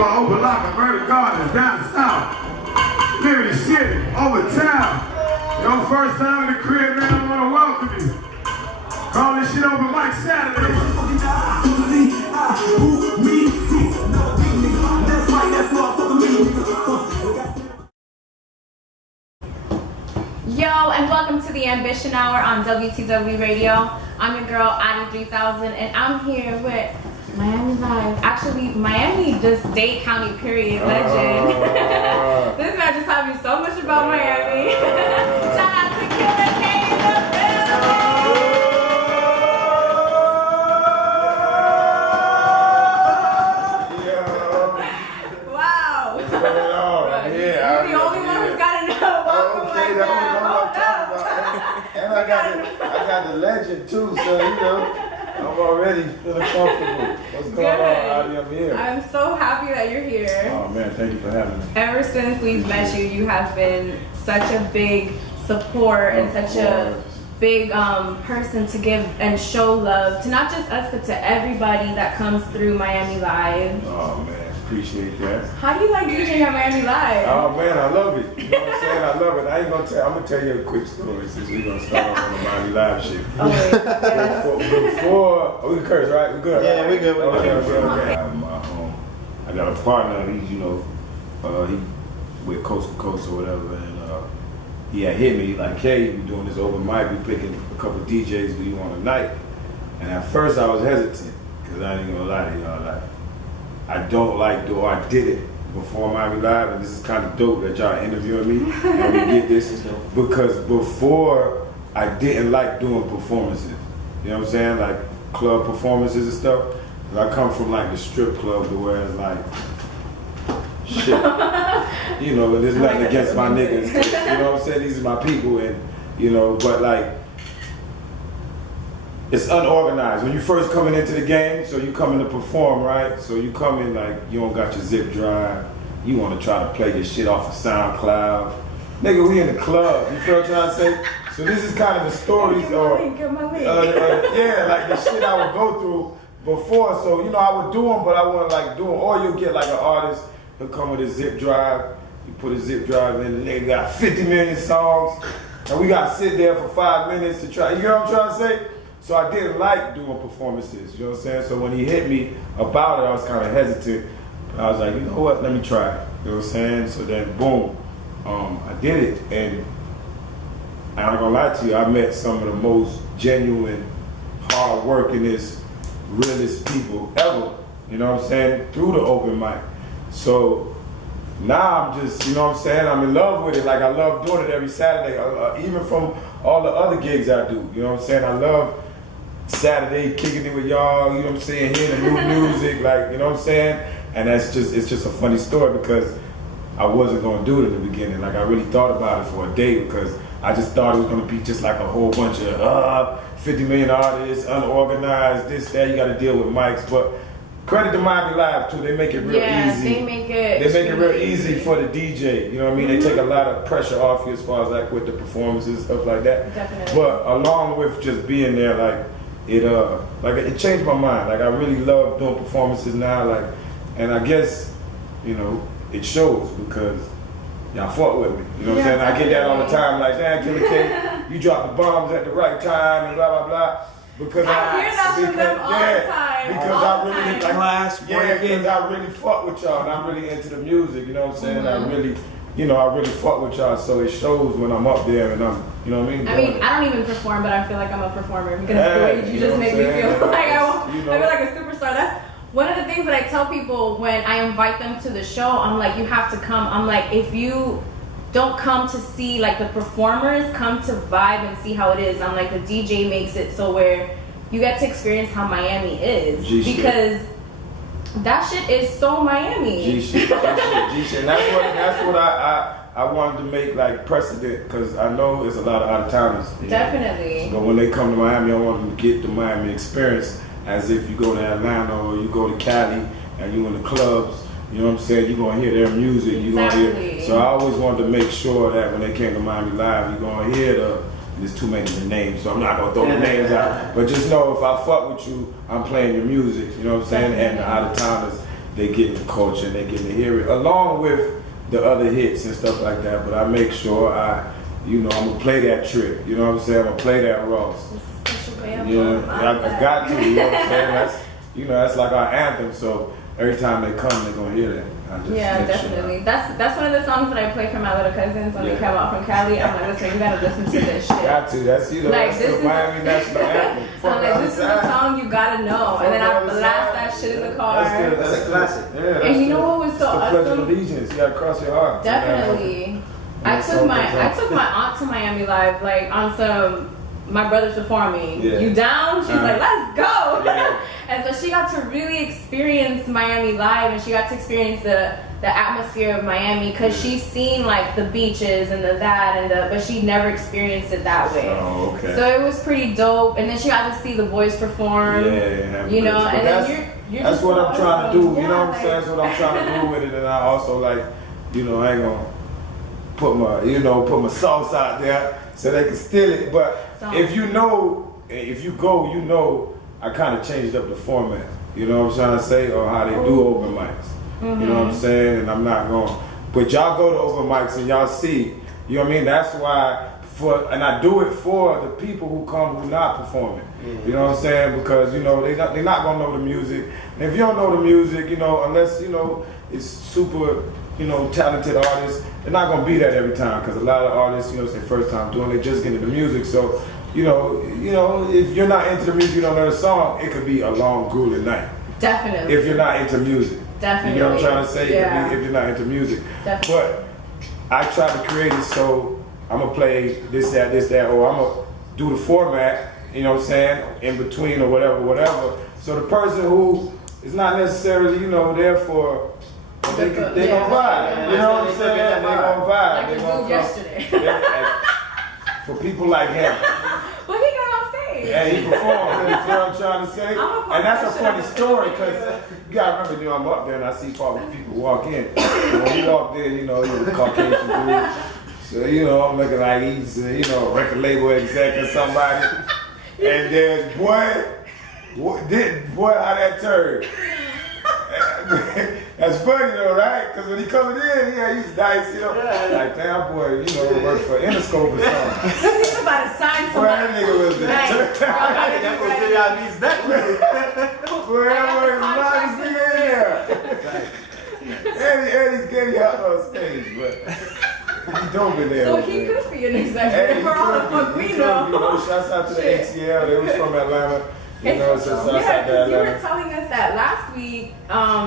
Open lock and murder gardens down south. Liberty City, over town. Your first time in the crib, man, I want to welcome you. Call this shit over Mike Saturday. Yo, and welcome to the Ambition Hour on WTW Radio. I'm your girl, Adi 3000, and I'm here with Miami Live. Actually, Miami, just Dade County, period, legend. This man just taught me so much about Miami. Shout out to KILLA K in the building. Wow. What's going on? Right. You're the only one who's got to know. Welcome like that. And I got the legend too, so you know. I'm already feeling comfortable. What's going on, Adi? I'm here. I'm so happy that you're here. Oh man, thank you for having me. Ever since we've met you, you have been such a big support and such a big person to give and show love to not just us, but to everybody that comes through Miami Live. Oh man, appreciate that. How do you like DJing at Miami Live? Oh man, I love it. You know what I'm saying? I love it. I ain't gonna tell. I'm gonna tell you a quick story since we're gonna start off on the Miami Live shit. Oh wait. Before we can curse, right? We good. Yeah, we good. Okay. I got a partner. He's he with Coast to Coast or whatever, and he had hit me like, "Hey, we doing this open mic. We picking a couple DJs we want a night." And at first I was hesitant because I ain't gonna lie to y'all, like I don't like do I did it before Miami Live, and this is kind of dope that y'all interviewing me and we get this because before I didn't like doing performances. You know what I'm saying? Like club performances and stuff. I come from like the strip club to where it's like shit. You know, there's nothing against my niggas. You know what I'm saying? These are my people, and you know, but like it's unorganized. When you first coming into the game, so you coming to perform, right? So you come in like you don't got your zip drive. You want to try to play your shit off of SoundCloud. Nigga, we in the club. You feel what I'm trying to say? So this is kind of the stories yeah, like the shit I would go through before. So, you know, I would do them, but I wouldn't like do them. Or you'll get like an artist, he'll come with a zip drive. You put a zip drive in, the nigga got 50 million songs. And we got to sit there for 5 minutes to try. You know what I'm trying to say? So I didn't like doing performances, you know what I'm saying? So when he hit me about it, I was kind of hesitant. I was like, you know what, let me try it, you know what I'm saying? So then, boom, I did it, and I'm not gonna lie to you, I met some of the most genuine, hard-workingest, realest people ever, you know what I'm saying, through the open mic. So now I'm just, you know what I'm saying, I'm in love with it, like I love doing it every Saturday, even from all the other gigs I do, you know what I'm saying, I love Saturday kicking it with y'all, you know what I'm saying, hearing the new music, like, you know what I'm saying, and that's just, it's just a funny story because I wasn't gonna do it in the beginning, like I really thought about it for a day because I just thought it was gonna be just like a whole bunch of 50 million artists, unorganized, this, that, you gotta deal with mics, but credit to Miami Live too, they make it real easy. They make it real easy for the DJ, you know what I mean? They take a lot of pressure off you as far as like with the performances and stuff like that. Definitely. But along with just being there, like it changed my mind. Like I really love doing performances now, like, and I guess, you know, it shows because y'all fuck with me. You know what I'm saying? I get that all the time, like, damn, KILLA K, you drop the bombs at the right time and blah, blah, blah. Because I hear that from them all the time. Because I really fuck with y'all and I'm really into the music, you know what I'm saying? I really fuck with y'all, so it shows when I'm up there and I'm, you know what I mean? I mean, I don't even perform, but I feel like I'm a performer because the way you just make me feel like I feel like a superstar. That's one of the things that I tell people when I invite them to the show. I'm like, you have to come. I'm like, if you don't come to see like the performers, come to vibe and see how it is. I'm like, the DJ makes it so where you get to experience how Miami is because that shit is so Miami. G-shit. And that's what I wanted to make like precedent because I know there's a lot of out-of-towners. Definitely. But when they come to Miami, I want them to get the Miami experience as if you go to Atlanta or you go to Cali and you in the clubs. You know what I'm saying? You're going to hear their music. Exactly. You're gonna hear. So I always wanted to make sure that when they came to Miami Live, you're going to hear there's too many of the names, so I'm not going to throw the names out. But just know if I fuck with you, I'm playing your music. You know what I'm saying? And the out-of-towners, they getting the culture and they getting to hear it, along with the other hits and stuff like that. But I make sure I'm gonna play that Trip. You know what I'm saying? I'm gonna play that Ross. Yeah, I got to. You know what I'm saying? That's like our anthem. So every time they come, they're gonna hear that. Yeah, definitely. Sure. That's one of the songs that I play for my little cousins when they come out from Cali. I'm like, listen, you gotta listen to this shit. Got to. That's like, that's the Miami national anthem. I'm like, this is a song you gotta know, and then I blast that shit in the car. That's good. That's a classic. Yeah. And you know what was so awesome? The Pledge of Allegiance. You gotta cross your heart. Definitely. I took my aunt to Miami Live, like on some. My brother's performing. Yeah. You down? She's like, let's go. Yeah. And so she got to really experience Miami Live, and she got to experience the atmosphere of Miami, because she's seen like the beaches and but she never experienced it that way. Oh, okay. So it was pretty dope. And then she got to see the boys perform. Yeah, you know, and then you're that's just what I'm trying to do. Yeah, you know what I'm saying? That's what I'm trying to do with it. And I also I ain't gonna put my sauce out there so they can steal it. But if you go, I kind of changed up the format. You know what I'm trying to say, or how they do open mics. You know what I'm saying? And I'm not going. But y'all go to open mics and y'all see. You know what I mean? That's why. And I do it for the people who come who not performing. You know what I'm saying? Because they're not gonna know the music. And if you don't know the music, unless it's super talented artists, they're not gonna be that every time. Because a lot of artists, it's their first time doing. They just get into the music, so. If you're not into the music, you don't know the song, it could be a long, grueling night. Definitely. If you're not into music. Definitely. You know what I'm trying to say? Yeah. If you're not into music. Definitely. But I try to create it so I'm going to play this, that, or I'm going to do the format, you know what I'm saying, in between or whatever. So the person who is not necessarily, there for, they gonna vibe. You know what I'm saying? They gonna vibe. Like the dude yesterday. For people like him. Well, he got on stage. And he performed, you know what I'm trying to say? And that's a funny story, because you gotta remember, I'm up there and I see probably people walk in. And when he walked in, he was a Caucasian dude. So, I'm looking like he's, a record label exec or somebody. And then, boy, how that turned. That's funny though, right? Because when he coming in, he's nice, like, damn, boy, work for Interscope or something. He's about to sign somebody. Boy, that nigga was the That's what y'all needs that. Boy, that was the loudest nigga in there. Eddie out on stage, but he dope in there. So he could be an executive for all the fuck we know. Shouts out to the ATL, they was from Atlanta. So you were telling us that last week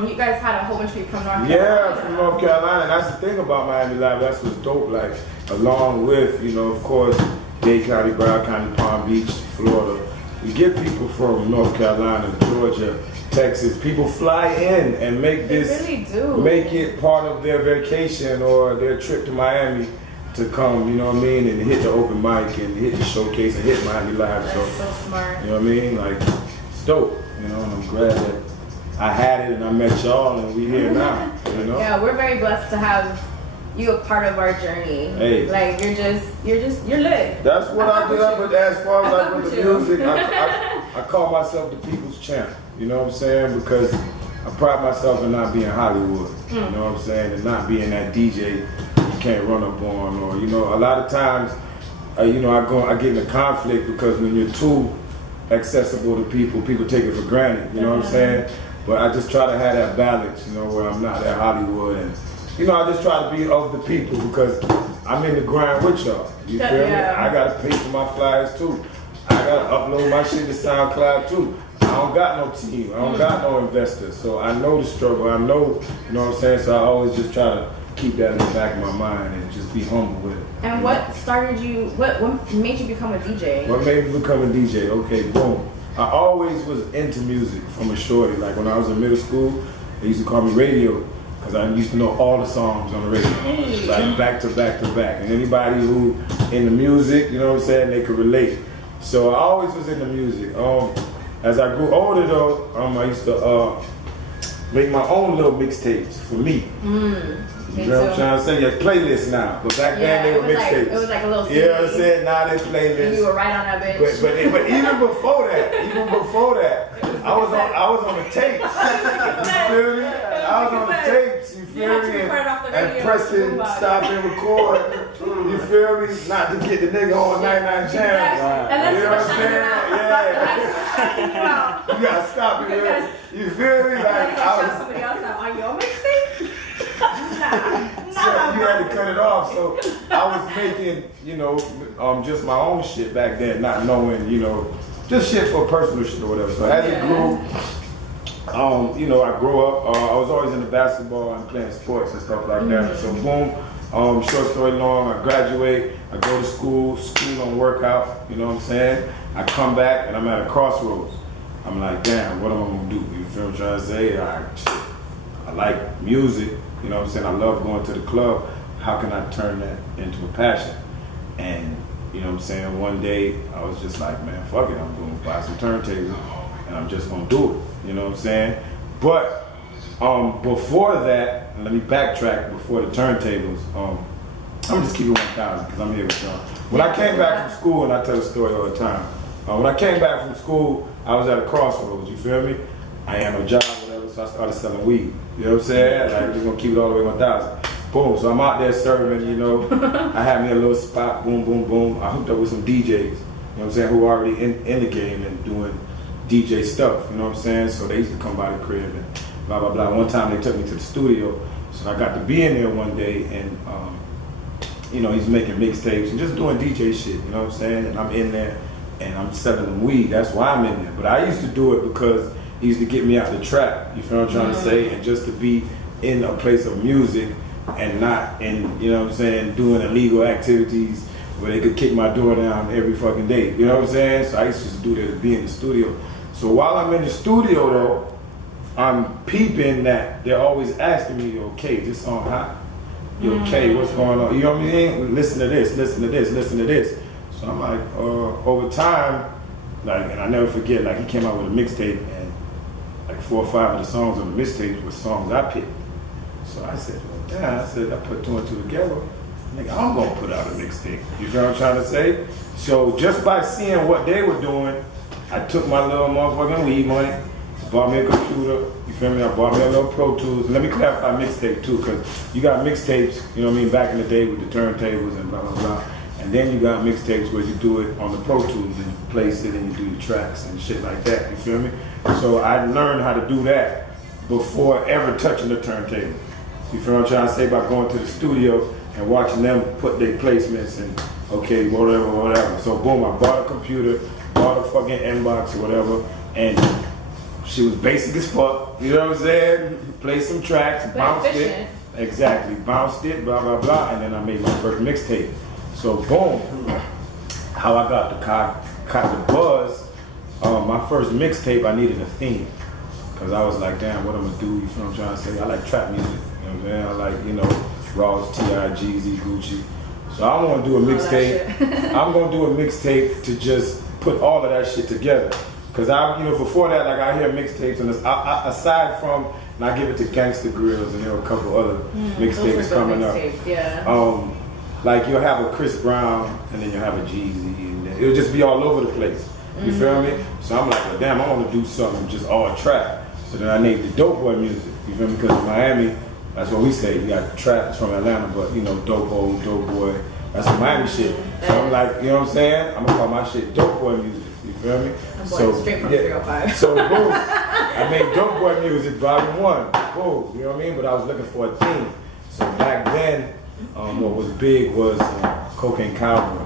you guys had a whole bunch of people from North Carolina. Yeah, from North Carolina. That's the thing about Miami Live. That's what's dope. Like, along with, of course, Dade County, Broward County, Palm Beach, Florida. We get people from North Carolina, Georgia, Texas. People fly in and make make it part of their vacation or their trip to Miami to come, you know what I mean, and hit the open mic and hit the showcase and hit Miami Live. That's so smart. You know what I mean? Like, it's dope, and I'm glad that I had it and I met y'all and we here now, Yeah, we're very blessed to have you a part of our journey. Hey. Like, you're lit. That's what I do, but as far as with the music, I call myself the people's champ, you know what I'm saying? Because I pride myself in not being Hollywood, you know what I'm saying? And not being that DJ can't run up on, or a lot of times I get in a conflict because when you're too accessible to people take it for granted, you know what I'm saying? But I just try to have that balance, where I'm not at Hollywood, and I just try to be of the people because I'm in the grind with y'all. You feel me? I gotta pay for my flyers too. I gotta upload my shit to Soundcloud too. I don't got no team, I don't got no investors, so I know the struggle, I know, you know what I'm saying? So I always just try to keep that in the back of my mind and just be humble with it. And what made you become a DJ? What made me become a DJ? Okay, boom. I always was into music from a shorty. Like when I was in middle school, they used to call me radio because I used to know all the songs on the radio. Like back to back to back. And anybody who in the music, you know what I'm saying, they could relate. So I always was into music. As I grew older though, I used to make my own little mixtapes for me. You know what I'm trying to say? Your playlist now, but back then they were mixtapes. It was like a little CD. You know what I'm saying? Now they playlists. And you were right on that bitch. But even before that, I was on the tapes. You feel me? I I was on the tapes, you feel me? And pressing, stop and record, you feel me? Not to get the nigga on 99 Jams. Right. You know what I'm saying? Yeah. You gotta stop it, man. You feel me? Like, I was. Somebody else out on your mixtape? So you had to cut it off. So I was making, you know, just my own shit back then, not knowing, you know, just shit for personal shit or whatever. So as it grew, you know, I grew up. I was always into basketball and playing sports and stuff like that. So boom, short story long, I graduate. I go to school don't work out. You know what I'm saying? I come back and I'm at a crossroads. I'm like, damn, what am I gonna do? You feel what I'm trying to say? I like music. You know what I'm saying? I love going to the club. How can I turn that into a passion? And you know what I'm saying? One day I was just like, man, fuck it. I'm gonna buy some turntables and I'm just gonna do it. You know what I'm saying? But before that, let me backtrack before the turntables. I'm just keeping 1,000 because I'm here with y'all. When I came back from school, and I tell the story all the time. When I came back from school, I was at a crossroads. You feel me? I had no job, whatever, so I started selling weed. You know what I'm saying? Like, I'm just gonna keep it all the way 1,000. Boom. So I'm out there serving. You know, I had me a little spot. Boom, boom, boom. I hooked up with some DJs. You know what I'm saying? Who were already in the game and doing DJ stuff. You know what I'm saying? So they used to come by the crib and blah blah blah. One time they took me to the studio, so I got to be in there one day and. You know, he's making mixtapes and just doing DJ shit, you know what I'm saying? And I'm in there and I'm selling them weed. That's why I'm in there. But I used to do it because he used to get me out the trap, you feel what I'm trying to say? And just to be in a place of music and not in, you know what I'm saying, doing illegal activities where they could kick my door down every fucking day, you know what I'm saying? So I used to just do that to be in the studio. So while I'm in the studio though, I'm peeping that they're always asking me, okay, this song hot? You okay, what's going on? You know what I mean? Listen to this, listen to this, listen to this. So I'm like, over time, like, and I never forget, like he came out with a mixtape and like 4 or 5 of the songs on the mixtape were songs I picked. So I said, well, damn, I said, I put 2 and 2 together. Nigga, I'm gonna put out a mixtape. You feel what I'm trying to say? So just by seeing what they were doing, I took my little motherfucking weed money, bought me a computer, you feel me? I bought me a little Pro Tools. Let me clarify mixtape too, because you got mixtapes, you know what I mean, back in the day with the turntables and blah, blah, blah. And then you got mixtapes where you do it on the Pro Tools and you place it and you do your tracks and shit like that, you feel me? So I learned how to do that before ever touching the turntable. You feel what I'm trying to say? By going to the studio and watching them put their placements and okay, whatever, whatever. So boom, I bought a computer, bought a fucking inbox or whatever, and she was basic as fuck, you know what I'm saying? Played some tracks, bounced it. Exactly, bounced it, blah, blah, blah, and then I made my first mixtape. So boom, how I got the buzz, my first mixtape, I needed a theme. Cause I was like, damn, what I'm gonna do, you feel what I'm trying to say? I like trap music, you know what I'm saying? I like, you know, Raw's, T.I., Jeezy, Gucci. So I'm gonna do a mixtape. I'm gonna do a mixtape to just put all of that shit together. Cause you know, before that, like I hear mixtapes, and aside from, and I give it to Gangsta Grills, and there were a couple other mixtapes coming up. Yeah. Like you'll have a Chris Brown, and then you'll have a Jeezy, and it'll just be all over the place. You feel me? So I'm like, well, damn, I want to do something just all trap. So then I named it Dope Boy Music. You feel me? Because in Miami, that's what we say. We got trap, it's from Atlanta, but you know, Dope Boy, that's some Miami shit. So I'm like, you know what I'm saying? I'm gonna call my shit Dope Boy Music. You feel me? So straight from 305. So boom, I made Dope Boy Music Volume 1. Boom, you know what I mean? But I was looking for a theme. So back then, what was big was Cocaine Cowboy.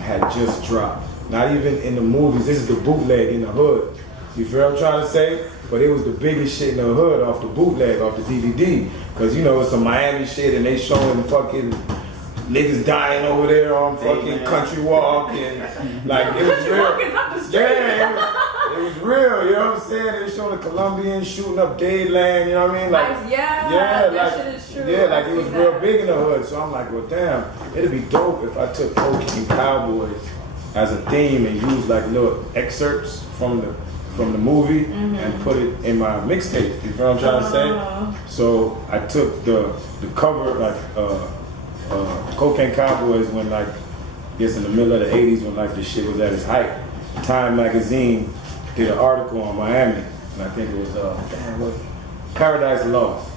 Had just dropped. Not even in the movies. This is the bootleg in the hood. You feel what I'm trying to say? But it was the biggest shit in the hood off the bootleg, off the DVD. Cause you know it's some Miami shit and they showing fucking niggas dying over there on fucking Country Walk and like it was real. Yeah, it was real, you know what I'm saying? They were showing the Colombians shooting up Dade Land, you know what I mean? Like that shit is true. Yeah, like it was real big in the hood. So I'm like, well damn, it'd be dope if I took Cocaine Cowboys as a theme and used like little excerpts from the movie and put it in my mixtape. You feel what I'm trying to say? So I took the cover like Cocaine Cowboys when like I guess in the middle of the 80s when like the shit was at its height. Time magazine did an article on Miami and I think it was Paradise Lost.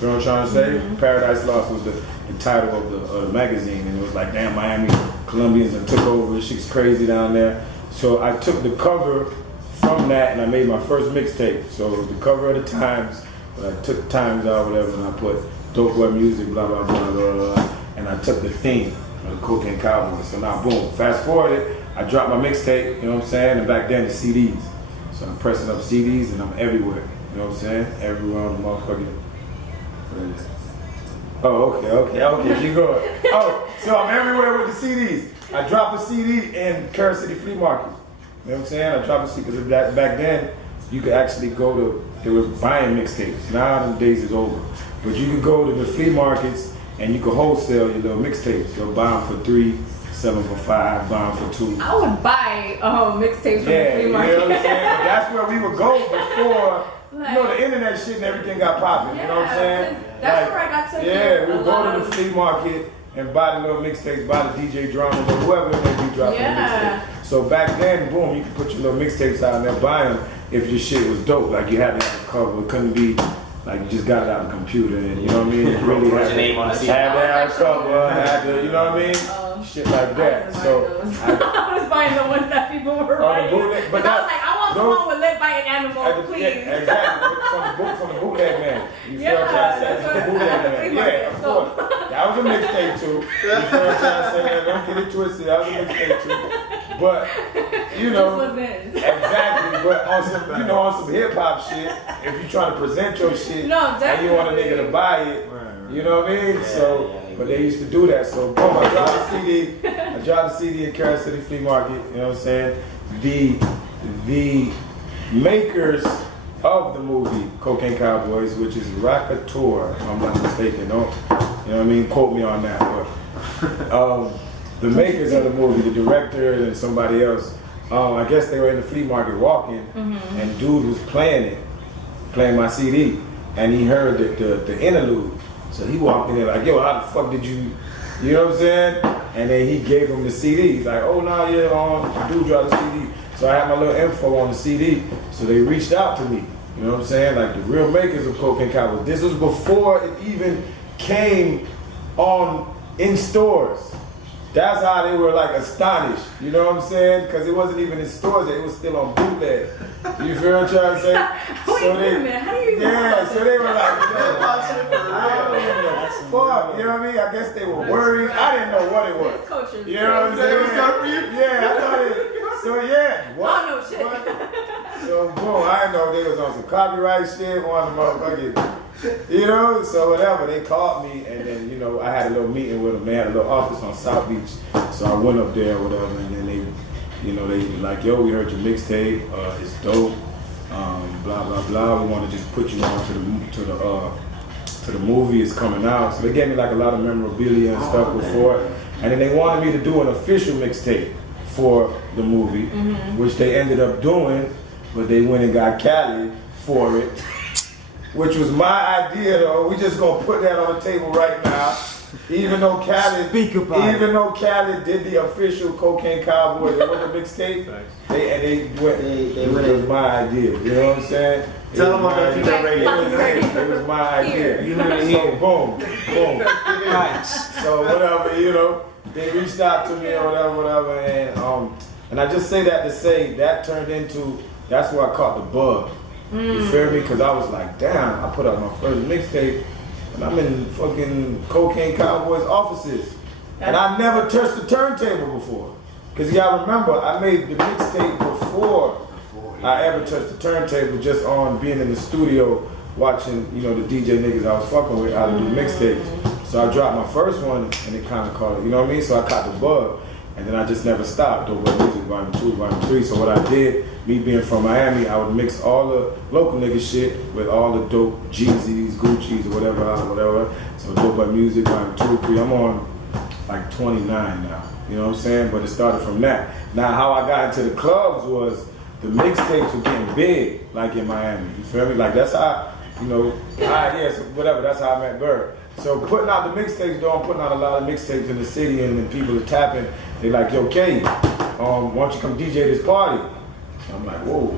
You know what I'm trying to say? Paradise Lost was the title of the magazine, and it was like, damn, Miami Colombians and took over. This shit's crazy down there. So I took the cover from that, and I made my first mixtape. So it was the cover of the Times, but I took Times out, whatever, and I put Dope Boy Music, blah, blah, blah, blah, blah, and I took the theme of the Cocaine Cowboys. So now, boom, fast forward, I dropped my mixtape, you know what I'm saying? And back then, the CDs. So I'm pressing up CDs, and I'm everywhere, you know what I'm saying? Everywhere on the motherfucking. Oh, okay, keep going. Oh, so I'm everywhere with the CDs. I dropped a CD in Carol City Flea Market. You know what I'm saying? I dropped a CD because back then, you could actually go to, they were buying mixtapes. Now the days is over. But you could go to the flea markets and you could wholesale your little mixtapes. They'll buy them for $3, sell them for $5, buy them for $2. I would buy mixtapes from the flea market. You know what I'm saying? But that's where we would go before. Like, you know, the internet shit and everything got popping, you know what I'm saying? That's where I got to. Yeah, we'll go to the flea market and buy the little mixtapes, buy the DJ drums or whoever it may be dropping the mixtape. So back then, boom, you could put your little mixtapes out and they'll buy them if your shit was dope. Like you had to have a cover. It couldn't be like you just got it out of the computer and you know what I mean? You really had to have a cover, had to, you know what I mean? Shit like that. So I was buying the ones that people were writing. But I was like, I want the one with Lit by an Animal, please. Yeah, exactly. From the bootleg man. You feel what I'm saying? From the bootleg man. Yeah, of course. That was a mixtape too. You feel what I'm saying? Don't get it twisted. That was a mixtape too. But you know, exactly. But on some, you know, on some hip hop shit, if you trying to present your shit and you want a nigga to buy it, you know what I mean? Yeah, so, but they used to do that. So, boom, I dropped a CD. I dropped a CD at Carol City Flea Market. You know what I'm saying? The makers of the movie Cocaine Cowboys, which is Rockateur, if I'm not mistaken. Don't, you know what I mean? Quote me on that. But the makers of the movie, the director and somebody else, I guess they were in the flea market walking, and dude was playing my CD, and he heard the interlude. So he walked in there like, yo, how the fuck did you know what I'm saying? And then he gave him the CD. He's like, oh, nah, yeah, the dude dropped the CD. So I had my little info on the CD. So they reached out to me. You know what I'm saying? Like the real makers of Cocaine Cowboys. This was before it even came on in stores. That's how they were like astonished. You know what I'm saying? Because it wasn't even in stores. It was still on bootleg. You feel what I'm trying to say? Wait a minute. How do you even so they were like, fuck, you know what I mean? I guess they were worried. I didn't know what it was. You know what I'm saying? It was good for you? Yeah, I thought it. So yeah. What? Oh, no shit. So boom, I didn't know they was on some copyright shit, on the motherfucking, you know, so whatever. They called me and then, you know, I had a little meeting with them. They had a little office on South Beach. So I went up there or whatever, and then they, you know, they were like, yo, we heard your mixtape, it's dope, blah, blah, blah. We want to just put you on to the movie, it's coming out. So they gave me like a lot of memorabilia and stuff before. And then they wanted me to do an official mixtape for the movie, which they ended up doing, but they went and got Cali for it, which was my idea though. We just gonna put that on the table right now. Even though Khaled did the official Cocaine Cowboys, it was a mixtape, it was my idea. You know what I'm saying? Tell them on WTW Radio. It was my idea. You heard it here. Boom. So whatever, you know, they reached out to me or whatever, and I just say that to say that turned into, that's where I caught the bug. You feel me? Because I was like, damn, I put out my first mixtape and I'm in fucking Cocaine Cowboys offices. And I never touched the turntable before. Because you gotta remember, I made the mixtape before I ever touched the turntable, just on being in the studio watching, you know, the DJ niggas I was fucking with how to do mixtapes. So I dropped my first one and it kind of caught it, you know what I mean? So I caught the bug. And then I just never stopped over music, volume 2, volume 3. So what I did, me being from Miami, I would mix all the local nigga shit with all the dope Jeezys, Gucci's, or whatever. So dope by music, volume 2, 3. I'm on like 29 now. You know what I'm saying? But it started from that. Now how I got into the clubs was the mixtapes were getting big, like in Miami. You feel me? Like that's how, you know, whatever. That's how I met Bird. So putting out the mixtapes, though, I'm putting out a lot of mixtapes in the city, and then people are tapping. They like, yo, K, why don't you come DJ this party? I'm like, whoa,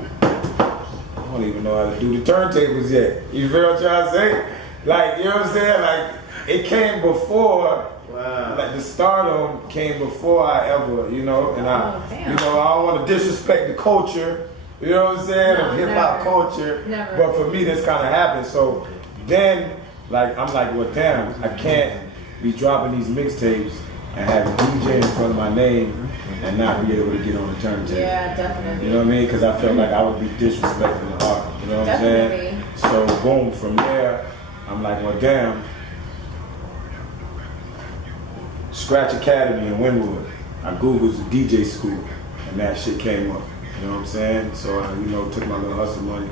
don't even know how to do the turntables yet. You feel what I'm trying to say? Like, you know what I'm saying? Like, it came before. Wow. Like the stardom came before I ever, you know, and I don't want to disrespect the culture, you know what I'm saying, of hip hop culture. Never. But for me, this kind of happened. So then, like, I'm like, well, damn, I can't be dropping these mixtapes and have a DJ in front of my name and not be able to get on the turntable. Yeah, definitely. You know what I mean? Because I felt like I would be disrespecting the art. You know what I'm saying? So boom, from there, I'm like, well, damn. Scratch Academy in Wynwood. I Googled the DJ school and that shit came up. You know what I'm saying? So I, you know, took my little hustle money,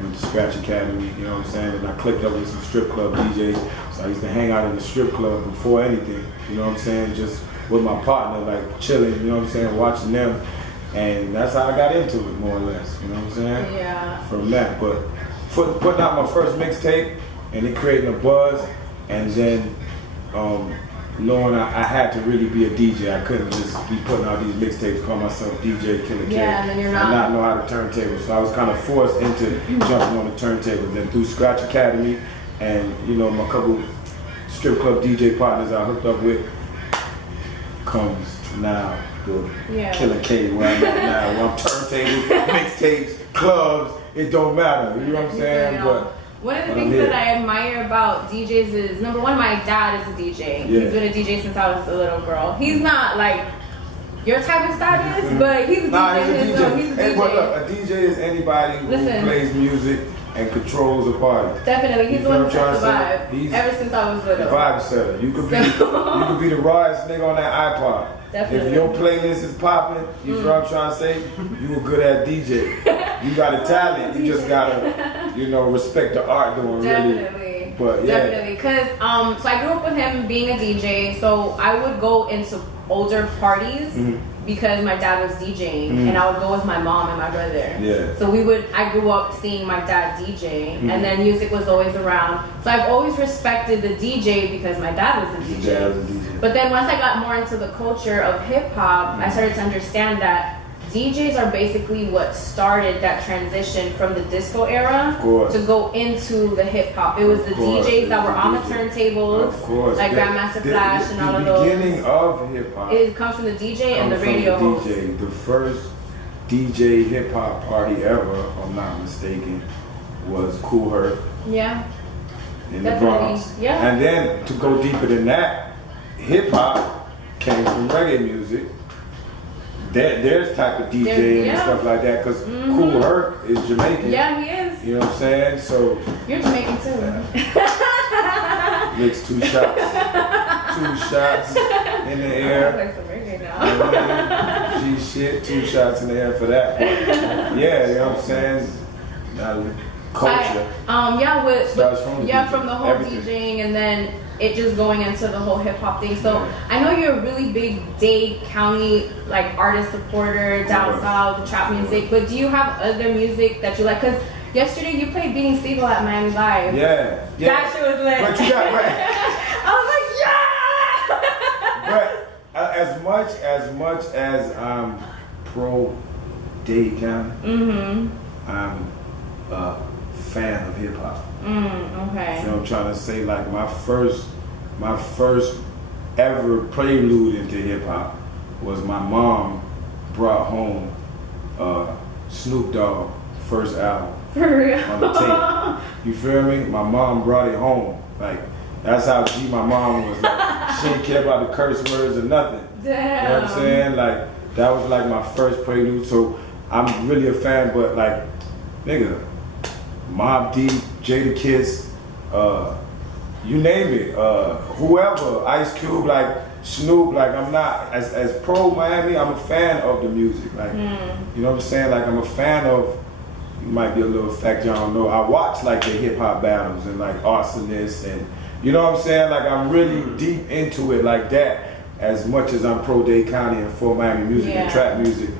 went to Scratch Academy, you know what I'm saying? And I clicked up with some strip club DJs. So I used to hang out in the strip club before anything, you know what I'm saying? Just with my partner, like chilling, you know what I'm saying? Watching them. And that's how I got into it, more or less, you know what I'm saying? Yeah. From that, but putting out my first mixtape and it creating a buzz, and then knowing I had to really be a DJ. I couldn't just be putting out these mixtapes, call myself DJ KILLA K, Yeah, and then you're not. and not know how to turntable. So I was kind of forced into jumping on the turntable. Then through Scratch Academy and, you know, my couple strip club DJ partners I hooked up with, comes now the KILLA K, where I'm at now, where I'm turntables, mixtapes, clubs, it don't matter. You know what I'm saying? But one of the things that I admire about DJs is, number one, my dad is a DJ. Yeah. He's been a DJ since I was a little girl. He's not like your type of status, but he's a DJ. He's a DJ. He's a Hey, DJ. but look, a DJ is anybody who plays music and controls a party. Definitely, he's the one who sets the vibe. He's ever since I was little. Vibe setter. You could be the rawest nigga on that iPod. Definitely. If your playlist is popping, you feel what I'm trying to say? You a good at DJ. You got a talent. You just gotta, you know, respect the art doing. Definitely. Really. But yeah. Definitely. Cause so I grew up with him being a DJ. So I would go into older parties because my dad was DJing, and I would go with my mom and my brother. Yeah. So I grew up seeing my dad DJ, and then music was always around. So I've always respected the DJ because my dad was a DJ. But then once I got more into the culture of hip hop, I started to understand that DJs are basically what started that transition from the disco era to go into the hip hop. It was the DJs that were on the turntables, like Grandmaster Flash and all of those. The beginning of hip hop. It comes from the DJ and the radio host. The first DJ hip hop party ever, if I'm not mistaken, was Kool Herc. Yeah. In the Bronx. Yeah. And then to go deeper than that, hip hop came from reggae music. There's type of DJing and stuff like that, because Kool Herc is Jamaican. Yeah, he is. You know what I'm saying? So you're Jamaican too. Mix 2 shots. 2 shots in the air. Like some reggae now. G shit, 2 shots in the air for that. But yeah, you know what I'm saying? Culture. From the whole everything. DJing, and then it just going into the whole hip hop thing. So I know you're a really big Dade County like artist supporter down south, the trap music. But do you have other music that you like? Because yesterday you played Beanie Siegel at Miami Live. Yeah. That shit was lit. But you got I was like, yeah. But as much as I'm pro Dade County, I'm a fan of hip hop. Okay. So I'm trying to say, like, my first ever prelude into hip hop was my mom brought home Snoop Dogg first album. For real? On the tape. You feel me? My mom brought it home. Like, that's how G my mom was. Like, she didn't care about the curse words or nothing. Damn. You know what I'm saying? Like, that was like my first prelude. So I'm really a fan, but like, nigga, Mobb Deep, Jadakiss, you name it, whoever, Ice Cube, like Snoop, like I'm not, as pro Miami, I'm a fan of the music, like, you know what I'm saying, like I'm a fan of, you might be a little fact y'all don't know, I watch like the hip hop battles and like Arsonist and, you know what I'm saying, like I'm really deep into it like that, as much as I'm pro Dade County and for Miami music and trap music.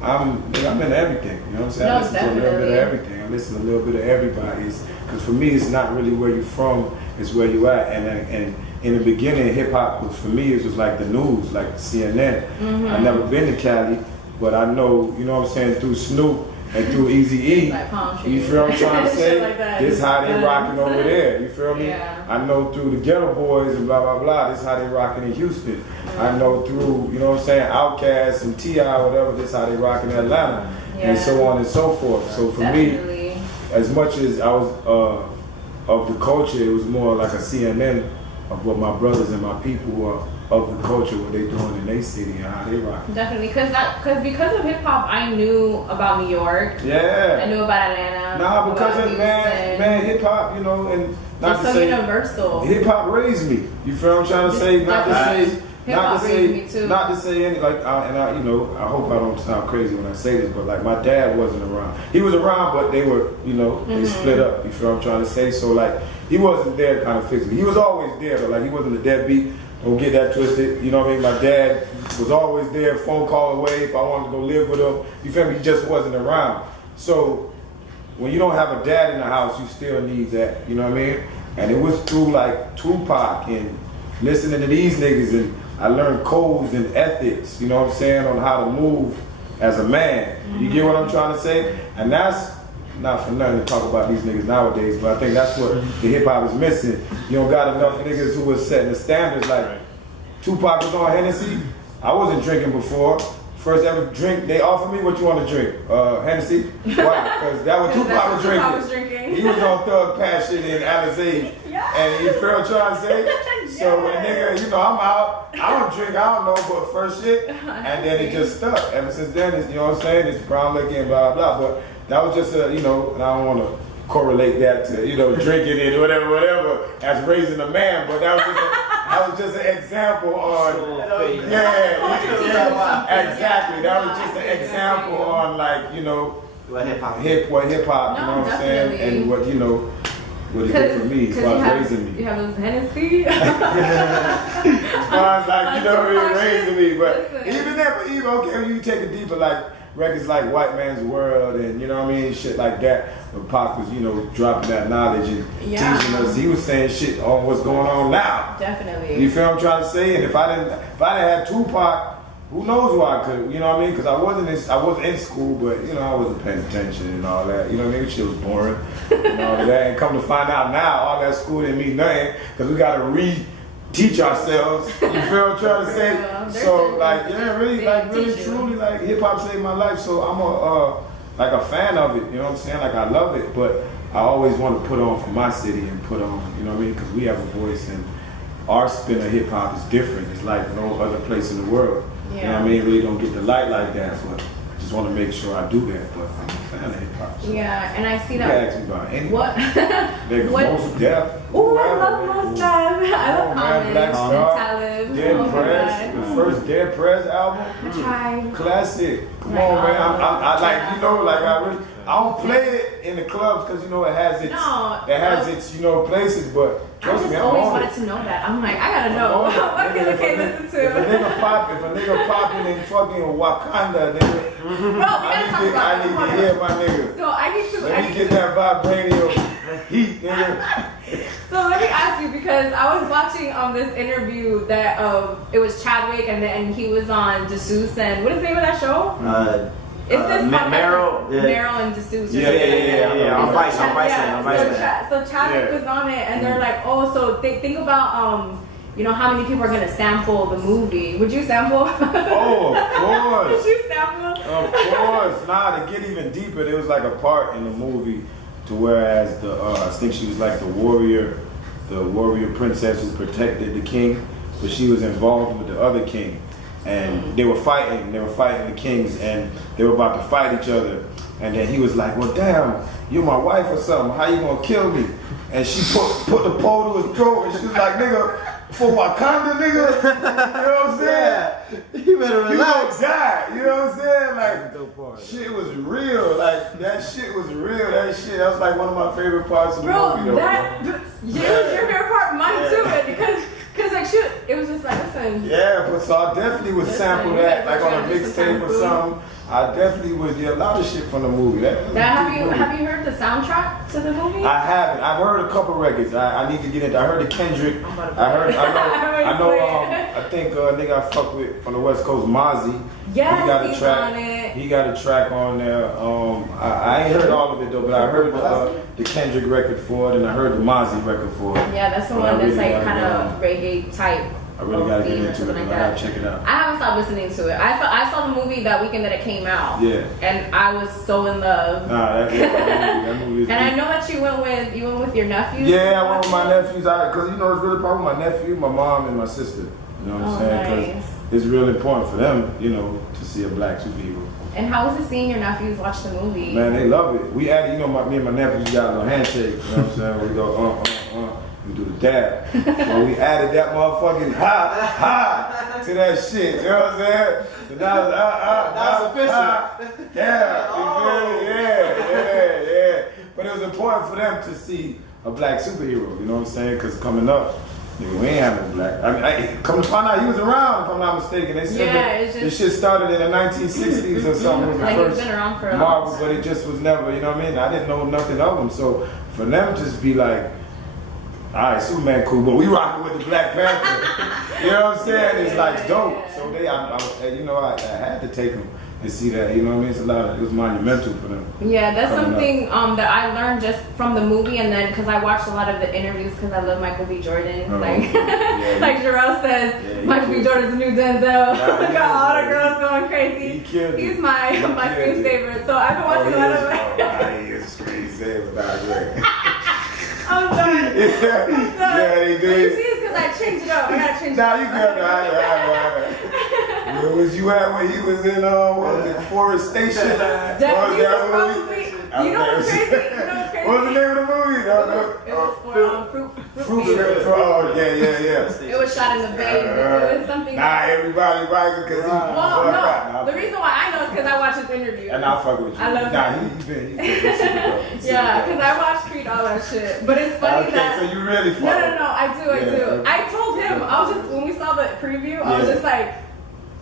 I'm into everything, you know what I'm saying? I listen to a little bit of everything. I listen to a little bit of everybody's, because for me, it's not really where you're from, it's where you at. And in the beginning, hip hop was, for me, it was like the news, like CNN. I've never been to Cali, but I know, you know what I'm saying, through Snoop and through Easy E. Like palm You trees. feel what I'm trying to say? Like that. This how they rocking over there. You feel me? Yeah. I know through the Ghetto Boys and blah blah blah. This how they rocking in Houston. I know through, you know what I'm saying, Outkast and T.I. whatever. This how they rocking in Atlanta, and so on and so forth. So for me, as much as I was of the culture, it was more like a CNN of what my brothers and my people who are of the culture, what they doing in their city and how they rock. Definitely, because of hip hop, I knew about New York. Yeah. I knew about Atlanta. Nah, because of man, hip hop, you know, and not it's to so say universal. hip hop raised me. You feel what I'm trying to say? Not to say any like, you know, I hope I don't sound crazy when I say this, but like my dad wasn't around. He was around, but they were, you know, they split up. You feel what I'm trying to say? So like, he wasn't there kind of physically. He was always there, but like he wasn't a deadbeat. Don't get that twisted. You know what I mean? My dad was always there, phone call away if I wanted to go live with him. You feel me? He just wasn't around. So when you don't have a dad in the house, you still need that. You know what I mean? And it was through like Tupac and listening to these niggas, and I learned codes and ethics, you know what I'm saying, on how to move as a man. You get what I'm trying to say? And that's not for nothing to talk about these niggas nowadays, but I think that's what the hip hop is missing. You don't got enough niggas who was setting the standards. Like Tupac was on Hennessy. I wasn't drinking before. First ever drink, they offered me, what you want to drink? Hennessy? Why? Because that was Tupac was drinking. He was on Thug Passion in Alizé. And you feel what I'm trying to say? So when nigga, you know, I'm out, I don't drink, I don't know, but first shit, and then it just stuck. Ever since then, it's, you know what I'm saying, it's brown liquor and blah, blah, but that was just a, you know, and I don't want to correlate that to, you know, drinking it, whatever, as raising a man, but that was just an example on, exactly, that was just an example on, like, you know, what hip hop, you know what I'm saying, and what, you know, what it did for me, as far as raising me. You have those Hennessy? As far as like, you know, it raising me, but even that, but even, okay, when you take it deeper, like records like White Man's World and, you know what I mean, shit like that, when Pac was, you know, dropping that knowledge and teaching us, he was saying shit on what's going on now. Definitely. You feel what I'm trying to say? And if I didn't have Tupac, who knows why I could, you know what I mean? Because I wasn't in school, but, you know, I wasn't paying attention and all that. You know what I mean? Shit was boring and all that. And come to find out now, all that school didn't mean nothing because we got to re-teach ourselves. You feel what I'm trying to say? So, like, yeah, really, truly, like, hip-hop saved my life. So I'm a fan of it, you know what I'm saying? Like, I love it, but I always want to put on for my city and put on, you know what I mean? Because we have a voice and our spin of hip-hop is different. It's like no other place in the world. You know what I mean? Really don't get the light like that, but just want to make sure I do that. But I'm a fan of hip hop. So yeah, and I see you that. can ask me about anything. What? Most Def. Ooh, I love Most Def. I love Common. Black Star. Talib. Dead Prez. The first Dead Prez album. I tried. Classic. Come on, man. I like, you know, like I don't play it in the clubs because, you know, it has its, you know, places, but trust me, I'm always on wanted it. to know that. I'm like, I gotta know. What Killa K listen to? If a nigga popping in fucking Wakanda, nigga, I need to hear my nigga. So I need to. Let me get that vibranium heat, nigga. So let me ask you, because I was watching this interview that it was Chadwick and he was on D'Souza, and what is the name of that show? It's this Meryl and D'Souza. Yeah. I'm Vice. So Chadwick was on it, and they're like, oh, so think about you know, how many people are gonna sample the movie? Would you sample? Oh, of course. Would you sample? Of course. Nah, to get even deeper, there was like a part in the movie to whereas I think she was like the warrior princess who protected the king, but she was involved with the other king. And they were fighting the kings, and they were about to fight each other. And then he was like, well, damn, you're my wife or something. How you gonna kill me? And she put the pole to his throat, and she was like, nigga, for Wakanda, nigga. You know what I'm saying? Yeah. You better relax. You gonna die. You know what I'm saying? Like, shit was real. Like, that shit was real. That was like one of my favorite parts of the movie, though. Your favorite part, mine too, because like shit, it was just like, listen. Yeah, Yeah, but so I definitely would sample that, like on a mixtape or something. I definitely would get a lot of shit from the movie. Have you heard the soundtrack to the movie? I haven't. I've heard a couple records. I need to get into. I heard the Kendrick. I think nigga I fuck with from the West Coast, Mozzie. Yes, he got a he's track. on it. He got a track on there. I ain't heard all of it though, but I heard the Kendrick record for it, and I heard the Mozzie record for it. Yeah, that's the one that's like kind of reggae type. I really gotta get into it. I gotta check it out. I haven't stopped listening to it. I saw the movie that weekend that it came out. Yeah. And I was so in love. Nah, that movie is and I know that you went with your nephews. Yeah, I went with my nephews. Cause you know it's really important with my nephew, my mom, and my sister. You know what I'm saying? Nice. Cause it's real important for them, you know, to see a black superhero. And how was it seeing your nephews watch the movie? Man, they love it. We added, you know, me and my nephews got a little handshake. You know what I'm saying? We go we do the dab. Well, we added that motherfucking ha to that shit. You know what I'm saying? So now That was official. Yeah. But it was important for them to see a black superhero. You know what I'm saying? Because coming up, nigga, we ain't have no black. I mean, come to find out, he was around, if I'm not mistaken. They said that this shit started in the 1960s or something. Was the first been around for a Marvel, but it just was never, you know what I mean? I didn't know nothing of them. So for them to just be like, all right, Superman cool, but we rocking with the Black Panther. You know what I'm saying? It's like dope. So I had to take them and see that. You know what I mean? It was monumental for them. Yeah, that's something that I learned just from the movie, and then because I watched a lot of the interviews because I love Michael B. Jordan. Like Jarrell says, Michael B. Jordan's the new Denzel. Got all the girls going crazy. He's my screen favorite. So I've been watching a lot of. He is screen saver, not great. I'm done. Yeah, they do. You see, it's because I changed it up. I gotta change it up. Nah, you good. Where was you at when he was in, what was it, Forest Station? Definitely was probably, you know what's crazy? What was the name of the movie? It was for Fruit. Oh, yeah. It was shot in the Bay. It was something. Nah, everybody right because he. Well, no. The reason why I know is because I watched his interview. And I'll fuck with you. I love him. He Yeah, because I watched Creed, all that shit. But it's funny that. So you really fuck. No, I do. I told him, when we saw the preview, I was just like,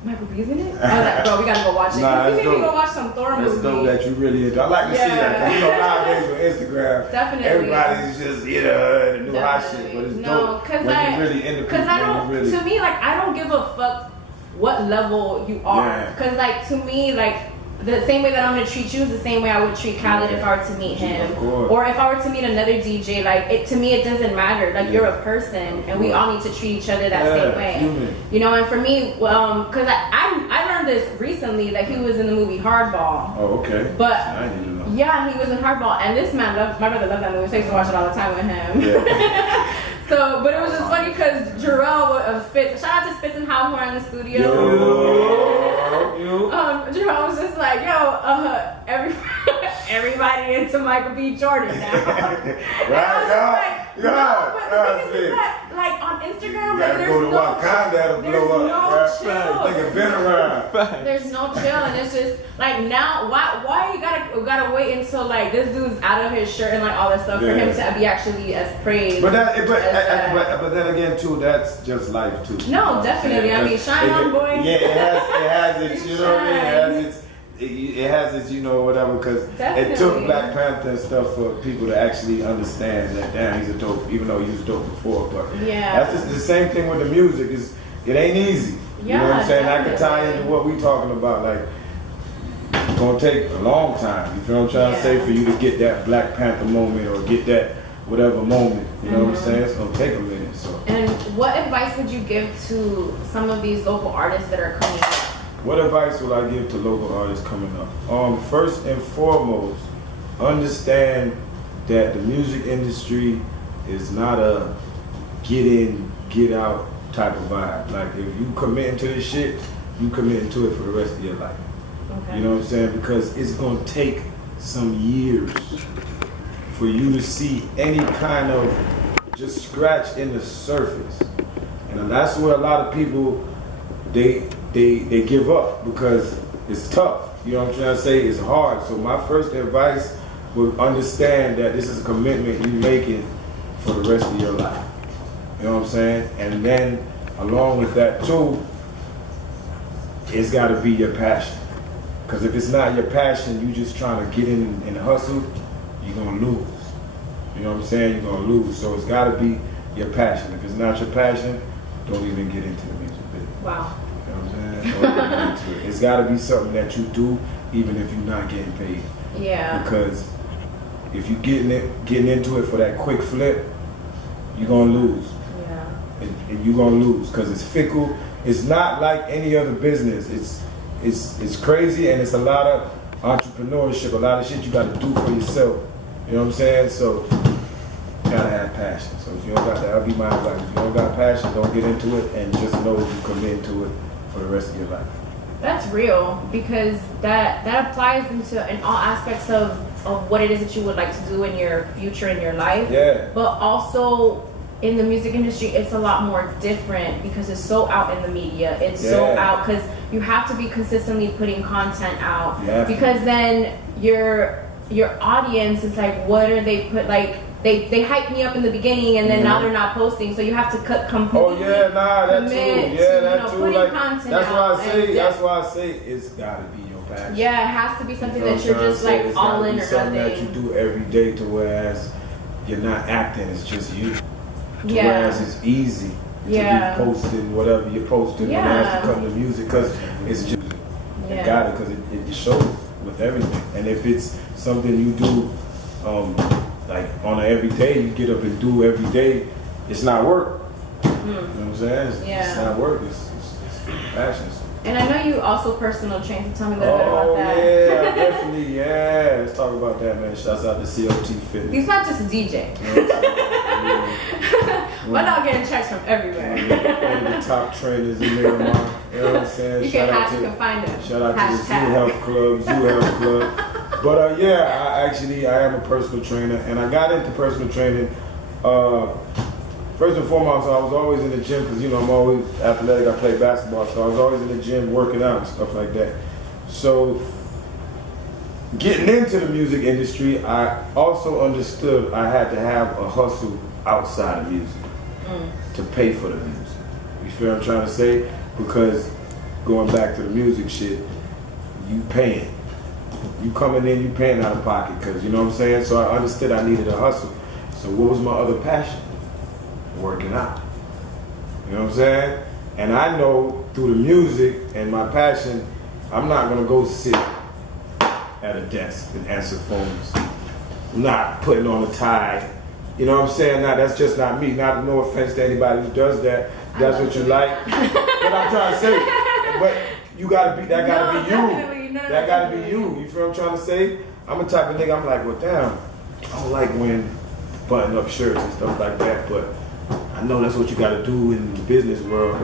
Michael B's in it? I was like, bro, we gotta go watch it. We need to go watch some Thor movie. That's dope that you really into. I like to see that. You know, nowadays with Instagram, everybody's just, the new hot shit. But it's dope when you really into people. Because to me, like, I don't give a fuck what level you are. Because, like, to me, like, the same way that I'm gonna treat you is the same way I would treat Khaled if I were to meet him, or if I were to meet another DJ. Like, to me, it doesn't matter. Like, you're a person, and we all need to treat each other that same way. Human. You know, and for me, because I learned this recently that he was in the movie Hardball. Oh, okay. But I didn't know. Yeah, he was in Hardball, and this man my brother loved that movie, so I used to watch it all the time with him. Yeah. So, but it was just funny because Jarrell of Spitz, shout out to Spitz and How who are in the studio. Jarrell was just like, everybody into Michael B. Jordan now. Like on Instagram, like there's no chill. There's no chill, and it's just like now, why you gotta wait until like this dude's out of his shirt and like all that stuff for him to be actually as praised. But then again too, that's just life too. No, definitely. I mean, shine on, boy. Yeah, it has its, you know what I mean? It has its, you know, whatever, because it took Black Panther and stuff for people to actually understand that, damn, he's a dope, even though he was dope before. But that's just the same thing with the music. It ain't easy. You know what I'm saying? I can tie into what we talking about. Like, it's going to take a long time, you feel what I'm trying to say, for you to get that Black Panther moment or get that whatever moment. You know what I'm saying? It's going to take a minute. So. And what advice would you give to some of these local artists that are coming up? What advice would I give to local artists coming up? First and foremost, understand that the music industry is not a get in, get out type of vibe. Like, if you commit to this shit, you commit to it for the rest of your life. Okay. You know what I'm saying? Because it's going to take some years for you to see any kind of just scratch in the surface. And that's where a lot of people, they give up because it's tough. You know what I'm trying to say? It's hard. So my first advice would understand that this is a commitment you're making for the rest of your life. You know what I'm saying? And then along with that too, it's got to be your passion. Because if it's not your passion, you just trying to get in and hustle, you're going to lose. You know what I'm saying? You're going to lose. So it's got to be your passion. If it's not your passion, don't even get into the music business. Wow. You know what I'm saying? Don't even get into it. It's got to be something that you do even if you're not getting paid. Yeah. Because if you getting into it for that quick flip, you're going to lose. Yeah. And you're going to lose because it's fickle. It's not like any other business. It's crazy, and it's a lot of entrepreneurship, a lot of shit you got to do for yourself. You know what I'm saying? So you gotta have passion. So if you don't got that, that'll be my advice. If you don't got passion, don't get into it, and just know you commit to it for the rest of your life. That's real, because that applies in all aspects of what it is that you would like to do in your future, in your life. Yeah. But also in the music industry, it's a lot more different because it's so out in the media. It's so out because you have to be consistently putting content out. Because then your audience is like, what are they put like? They hype me up in the beginning, and then now they're not posting. So you have to completely. Oh yeah, nah, that too. Yeah, that too. Like That's why I say it's gotta be your passion. Yeah, it has to be something that you're just like all in or nothing. Something that you do every day, to whereas you're not acting, it's just you. Whereas it's easy to be posting whatever you're posting when it has to come to music, because it's just you got it, because it shows with everything. And if it's something you do like on an everyday, you get up and do every day, it's not work. You know what I'm saying? It's not work, it's passion. And I know you also personal train, so tell me a little bit about that. Yeah, definitely, Let's talk about that, man. Shouts out to COT Fitness. He's not just a DJ. We're not getting checks from everywhere. One of the top trainers in Miramar. You know what I'm saying? You can find him. Shout out to the Zoo Health Club. But I am a personal trainer, and I got into personal training. First and foremost, I was always in the gym because, you know, I'm always athletic. I play basketball, so I was always in the gym working out and stuff like that. So getting into the music industry, I also understood I had to have a hustle outside of music to pay for the music. You feel what I'm trying to say? Because going back to the music shit, you paying. You coming in, you paying out of pocket, because, you know what I'm saying? So I understood I needed a hustle. So what was my other passion? Working out. You know what I'm saying? And I know through the music and my passion, I'm not gonna go sit at a desk and answer phones. I'm not putting on a tie. You know what I'm saying? Now that's just not me. Not no offense to anybody who does that. That's what you like. But I'm trying to say, but you gotta be, that gotta be you. That gotta be you. You feel what I'm trying to say? I'm a type of nigga, I'm like, well damn, I don't like wearing button up shirts and stuff like that, but I know that's what you gotta do in the business world.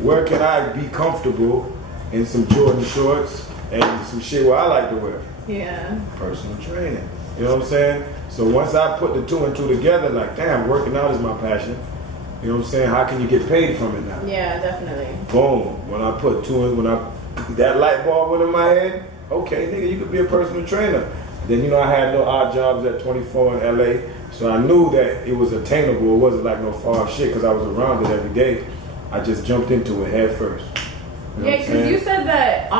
Where can I be comfortable in some Jordan shorts and some shit where I like to wear? Yeah. Personal training. You know what I'm saying? So once I put the two and two together, like damn, working out is my passion. You know what I'm saying? How can you get paid from it now? Yeah, definitely. Boom. When I put that light bulb went in my head, okay, nigga, you could be a personal trainer. Then, you know, I had no odd jobs at 24 in LA, so I knew that it was attainable. It wasn't like no far shit because I was around it every day. I just jumped into it head first. You know because you said that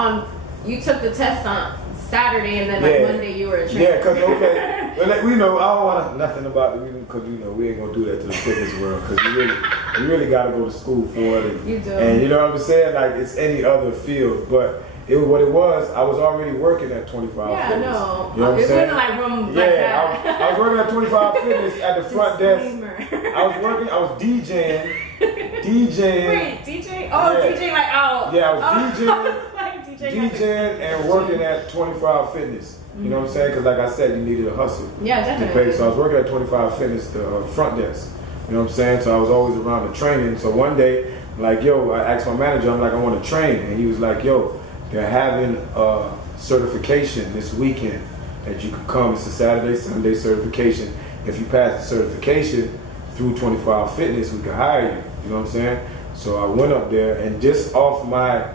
you took the test on Saturday and then like Monday you were a trainer. Yeah, because, okay, well, we know, I don't want nothing about it because, you know, we ain't going to do that to the fitness world because you really got to go to school for it. And, you do. And you know what I'm saying? Like, it's any other field, but what it was, I was already working at 25 Yeah, Fitness. no. You know what I'm saying? It wasn't like room like that. I was working at 25 Fitness at the front desk. I was DJing. Wait, DJ? Oh, yeah. DJ like out. Yeah, I was DJing. I was like, DJing and working at 25 Fitness. You know what I'm saying? Because like I said, you needed a hustle. Yeah, definitely. So I was working at 25 Fitness, the front desk. You know what I'm saying? So I was always around the training. So one day, like, yo, I asked my manager, I'm like, I want to train. And he was like, yo, they're having a certification this weekend that you could come. It's a Saturday, Sunday certification. If you pass the certification through 25 Fitness, we could hire you. You know what I'm saying? So I went up there, and just off my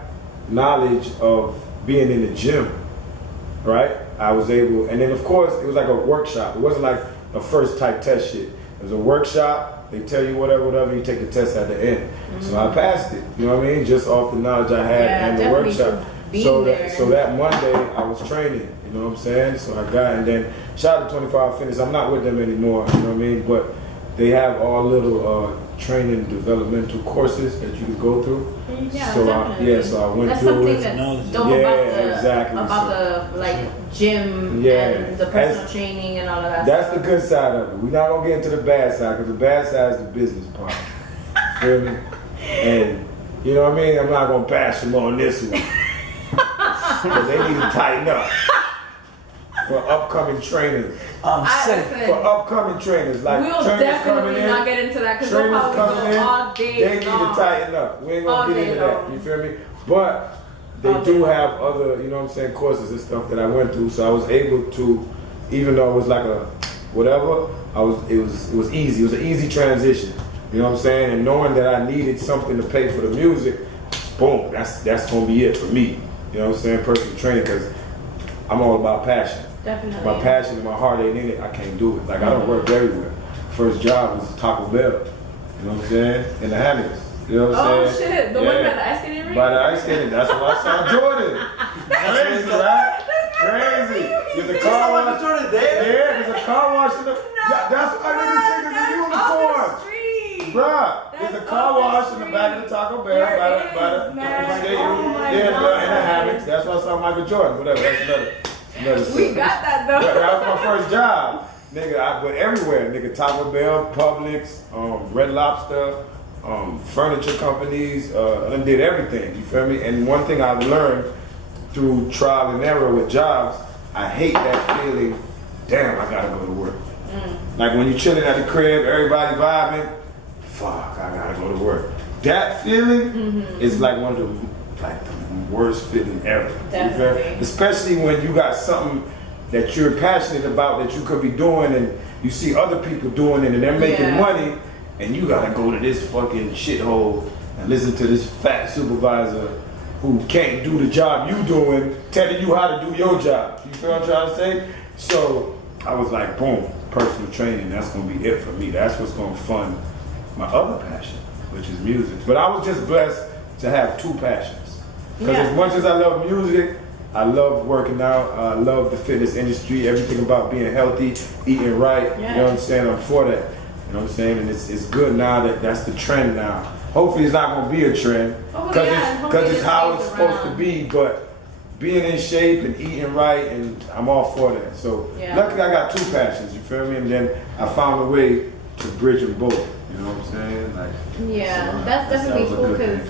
knowledge of being in the gym, right? I was able, and then of course, it was like a workshop. It wasn't like a first type test shit. It was a workshop, They tell you whatever, you take the test at the end. So I passed it, you know what I mean? Just off the knowledge I had and the workshop. So that Monday I was training, you know what I'm saying? So I got, and then shout out to 25 Fitness. I'm not with them anymore, you know what I mean? But they have all little training developmental courses that you can go through. Yeah, so definitely. so I went that's through it. That's something that's dope about the like gym and the personal training and all of that. That's the good side of it. We're not gonna get into the bad side because the bad side is the business part. Feel me? And you know what I mean? I'm not gonna bash them on this one. Because they need to tighten up for upcoming trainers. For upcoming trainers, like we'll definitely not get into that because trainers coming in, all day they need to tighten up. We ain't gonna get into that. You feel me? But they do have other, you know what I'm saying, courses and stuff that I went through. So I was able to, even though it was like a whatever, it was easy. It was an easy transition. You know what I'm saying? And knowing that I needed something to pay for the music, boom, that's gonna be it for me. You know what I'm saying? Personal training, because I'm all about passion. Definitely. My passion and my heart ain't in it, I can't do it. Like, I don't work everywhere. First job was Taco Bell. You know what I'm saying? In the hammocks. You know what I'm saying? Oh shit, the one by the ice skating rink? By the ice skating, that's what I saw Jordan. Crazy, right? Crazy. There's a car wash. Jordan there? Yeah, there's a car wash in the... Yeah, that's why niggas think it's a unicorn. Bruh, there's a car wash in the back of the Taco Bell by the skating rink. Yeah, in the hammocks. That's why I saw Michael Jordan. Whatever, that's another story. We got that though. That was my first job. Nigga, I went everywhere. Nigga, Taco Bell, Publix, Red Lobster, furniture companies, I did everything, you feel me? And one thing I've learned through trial and error with jobs, I hate that feeling, damn, I gotta go to work. Like when you're chilling at the crib, everybody vibing, fuck, I gotta go to work. That feeling is like one of the worst feeling ever. Definitely. You feel? Especially when you got something that you're passionate about that you could be doing and you see other people doing it and they're making money and you gotta go to this fucking shithole and listen to this fat supervisor who can't do the job you doing telling you how to do your job. You feel what I'm trying to say? So I was like, boom, personal training, that's gonna be it for me. That's what's gonna fund my other passion, which is music. But I was just blessed to have two passions. Because as much as I love music, I love working out, I love the fitness industry, everything about being healthy, eating right, you know what I'm saying? I'm for that, you know what I'm saying? And it's good now that that's the trend now. Hopefully it's not going to be a trend, because it's how it's supposed to be, but being in shape and eating right, and I'm all for that. So luckily I got two passions, you feel me? And then I found a way to bridge them both, you know what I'm saying? Like, that's definitely cool, because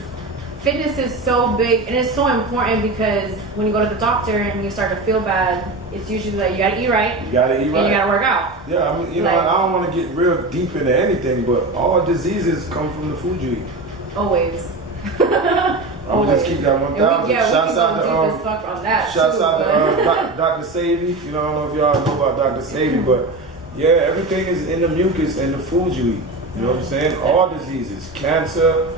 fitness is so big and it's so important, because when you go to the doctor and you start to feel bad, it's usually like you gotta eat right. You gotta eat right. And you gotta work out. Yeah, I mean, you know, I don't want to get real deep into anything, but all diseases come from the food you eat. Always. I'll just keep that 1,000. Shouts out to Dr. Savy. You know, I don't know if y'all know about Dr. Savy, but yeah, everything is in the mucus and the food you eat. You know what I'm saying? All diseases, cancer,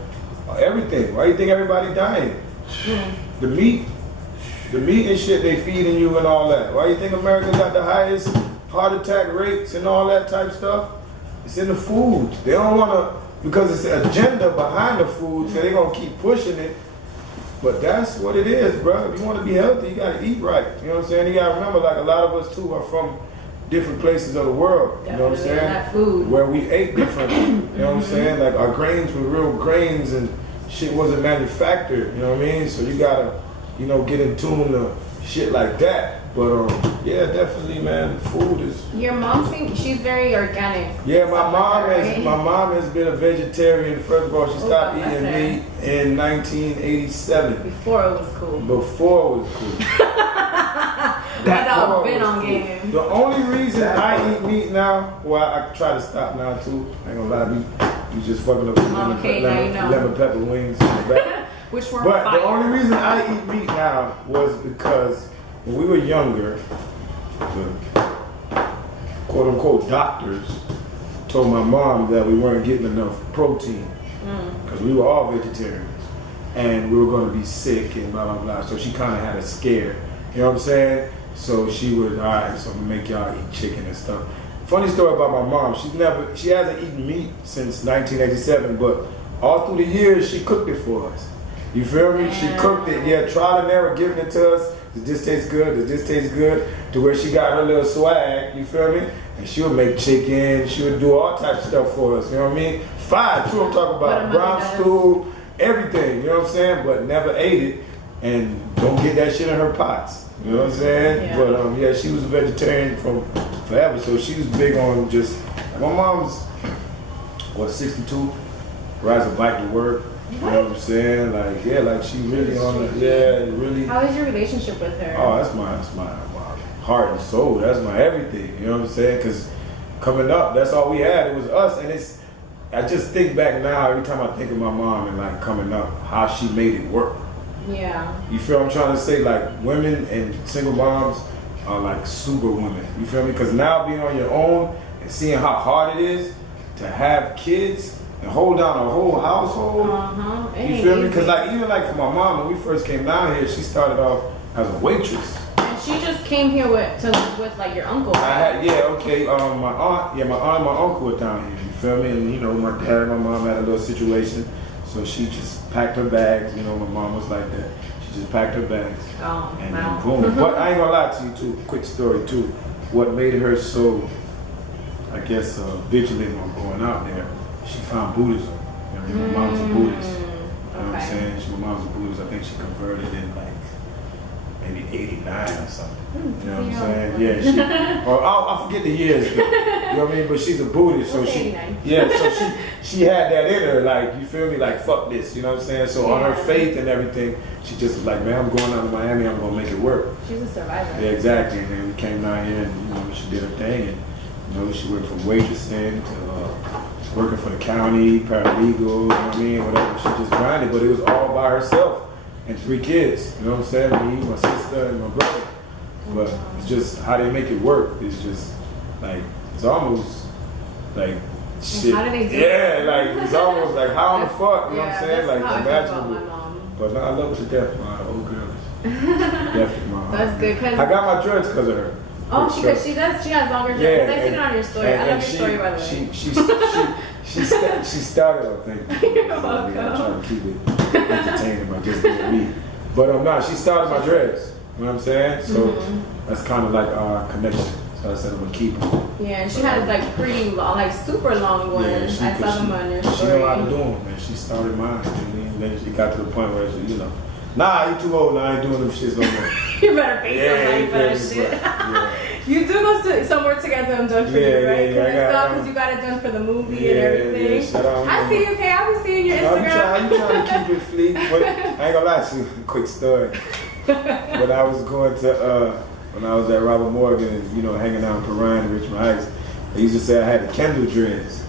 everything. Why do you think everybody dying? The meat and shit they feeding you and all that. Why do you think America got the highest heart attack rates and all that type stuff? It's in the food. They don't want to, because it's an agenda behind the food, so they're going to keep pushing it. But that's what it is, bro. If you want to be healthy, you got to eat right. You know what I'm saying? You got to remember, like, a lot of us too are from different places of the world. You know what I'm saying? That food. Where we ate differently. You know what I'm saying? Like, our grains were real grains and shit wasn't manufactured. You know what I mean? So you got to, you know, get in tune to shit like that. But yeah, definitely, man. Food is. Your mom seems, she's very organic. Yeah, my mom has been a vegetarian. First of all, she stopped eating meat in 1987. Before it was cool. Before it was cool. That been on game. The only reason I eat meat now, well, I try to stop now too. I ain't gonna lie, you just fucking up lemon pepper wings in the back. Which were But fire. the only reason I eat meat now was because when we were younger, the quote unquote doctors told my mom that we weren't getting enough protein because we were all vegetarians and we were going to be sick and blah blah blah. So she kind of had us scared, you know what I'm saying? So she would, all right, so I'm gonna make y'all eat chicken and stuff. funny story about my mom. She hasn't eaten meat since 1987, but all through the years she cooked it for us. You feel me? She cooked it, yeah, trial and error, giving it to us. Does this taste good? Does this taste good? To where she got her little swag, you feel me? And she would make chicken, she would do all types of stuff for us, you know what I mean? Fire too, I'm talking about brown stew, everything, you know what I'm saying? But never ate it, and don't get that shit in her pots, you know what I'm saying? Yeah. But yeah, she was a vegetarian from forever, so she was big on just, my mom's, 62, rides a bike to work. You know what I'm saying? Like, yeah, like she really on it. Yeah, really. How is your relationship with her? Oh, that's my heart and soul. That's my everything. You know what I'm saying? Because coming up, that's all we had. It was us. And I just think back now, every time I think of my mom and like coming up, how she made it work. Yeah. You feel what I'm trying to say? Like, women and single moms are like super women. You feel me? Because now being on your own and seeing how hard it is to have kids and hold down a whole household. You feel me? Because like even like for my mom, when we first came down here, she started off as a waitress. And she just came here with like your uncle. Right? My aunt, and my uncle were down here. You feel me? And you know, my dad and my mom had a little situation, so she just packed her bags. You know, my mom was like that. She just packed her bags. Oh, and then boom. But I ain't gonna lie to you too. Quick story too. What made her so, I guess, vigilant on going out there? She found Buddhism. You know, my mom's a Buddhist. You know what I'm saying? My mom's a Buddhist. I think she converted in like maybe 89 or something. You know what I'm saying? Yeah. I forget the years. Though. You know what I mean? But she's a Buddhist, so she had that in her. Like, you feel me? Like, fuck this. You know what I'm saying? So on her faith and everything, she just was like, man, I'm going out to Miami. I'm gonna make it work. She's a survivor. Yeah, exactly. And then we came down here, and you know, she did her thing, and you know, she went from waitressing to working for the county, paralegal, you know what I mean, whatever. She just grinded, but it was all by herself and 3 kids, you know what I'm saying? Me, my sister, and my brother. But it's just how they make it work. It's just like, it's almost like shit. How do they do it? Like, it's almost like, how in the fuck, you know what I'm saying? Like, imaginable. But no, I love her to death, my old girl. Definitely my heart. That's good, cause I got my dreads because of her. Oh, she has longer hair. I've seen it on your story. I love your story, by the way. She started, I think. You're welcome. I'm trying to keep it entertaining by just being me. But she started my dreads. You know what I'm saying? So that's kind of like our connection. So I said I'm gonna keep them. Yeah, and she has like pretty long, like super long ones. I saw them on your story. She know how to do them, man. She started mine. And then she got to the point where she, you know, nah, you too old now. I ain't doing them shits no more. You better pay somebody for that shit. Yeah. You do go somewhere to get them done for you, right? Because you got it done for the movie and everything. I see you, Kay. I was seeing your Instagram. I'm trying to keep it fleet. But I ain't gonna lie to you. Quick story. When I was going to, when I was at Robert Morgan, you know, hanging out in Perrine and Richmond Heights, they used to say I had the Kendall dreads.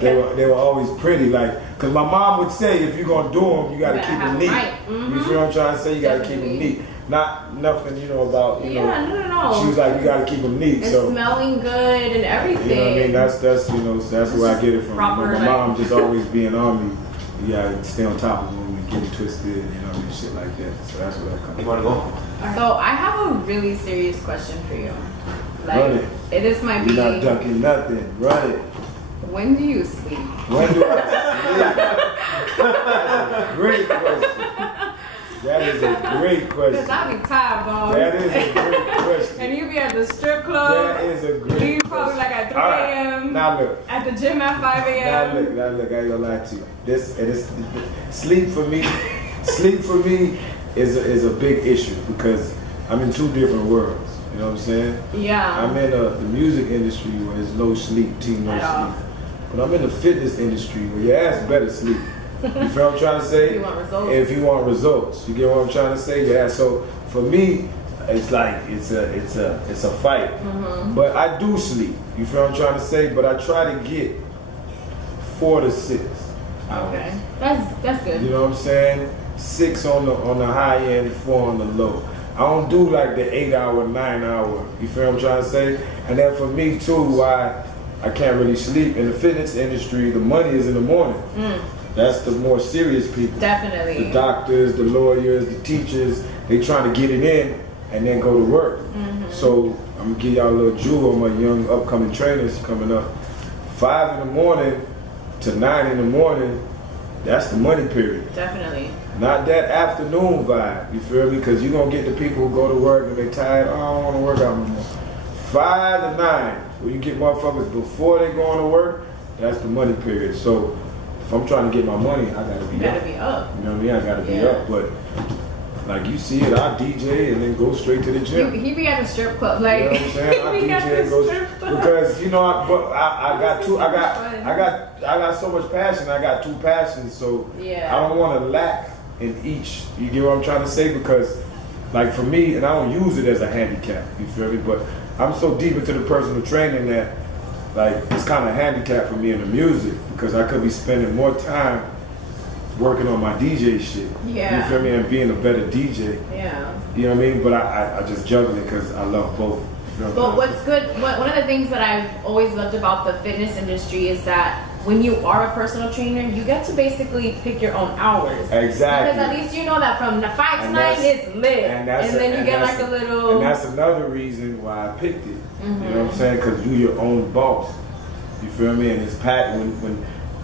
They were always pretty, like, cause my mom would say if you're gonna do them, you gotta keep them neat. Right. You feel what I'm trying to say? You gotta keep them neat. Not nothing, you know, about, you know. No. She was like, you gotta keep them neat. And so smelling good and everything. You know what I mean? That's you know, that's where I get it from. My mom just always being on me. You gotta stay on top of them and get it twisted, you know, and shit like that. So that's where that comes from. You wanna go? So I have a really serious question for you. Like, run it. This might be. You're not ducking nothing. Run it. When do you sleep? When do I sleep? That's a great question. That is a great question. Because I be tired, boss. That is a great question. And you be at the strip club. That is a great question. You probably like at 3 a.m. Now look. At the gym at 5 a.m. Now look, I ain't gonna lie to you. Sleep for me is a big issue because I'm in 2 different worlds. You know what I'm saying? Yeah. I'm in the music industry where there's no sleep, no sleep. But I'm in the fitness industry where your ass better sleep. You feel what I'm trying to say? You want results. If you want results, you get what I'm trying to say? Yeah. So for me, it's like it's a fight. But I do sleep. You feel what I'm trying to say? But I try to get 4 to 6 hours. Okay. That's good. You know what I'm saying? 6 on the high end, 4 on the low. I don't do like the 8-hour, 9-hour. You feel what I'm trying to say? And then for me too, why I can't really sleep in the fitness industry, the money is in the morning. That's the more serious people. Definitely. The doctors, the lawyers, the teachers, they trying to get it in and then go to work. So I'm gonna give y'all a little jewel on my young upcoming trainers coming up. 5 in the morning to 9 in the morning, that's the money period. Definitely. Not that afternoon vibe, you feel me? Because you're gonna get the people who go to work and they tired, oh, I don't wanna work out no more. 5 to 9, where you get motherfuckers before they go on to work, that's the money period. So if I'm trying to get my money, I gotta be up. You know what I mean? I gotta be up. But like you see it, I DJ and then go straight to the gym. He be at the strip club, like. You know what I'm saying? I DJ and go because you know, I got so much passion. I got 2 passions, so I don't want to lack in each. You get what I'm trying to say? Because like for me, and I don't use it as a handicap. You feel me? But I'm so deep into the personal training that like it's kind of a handicap for me in the music because I could be spending more time working on my DJ shit. You feel me? And being a better DJ. You know what I mean? But I just juggle it because I love both. But what's good, one of the things that I've always loved about the fitness industry is that when you are a personal trainer, you get to basically pick your own hours. Exactly. Because at least you know that from the 5 to 9 it's lit. And then you get like a little... And that's another reason why I picked it. You know what I'm saying? Because you're your own boss. You feel me? And it's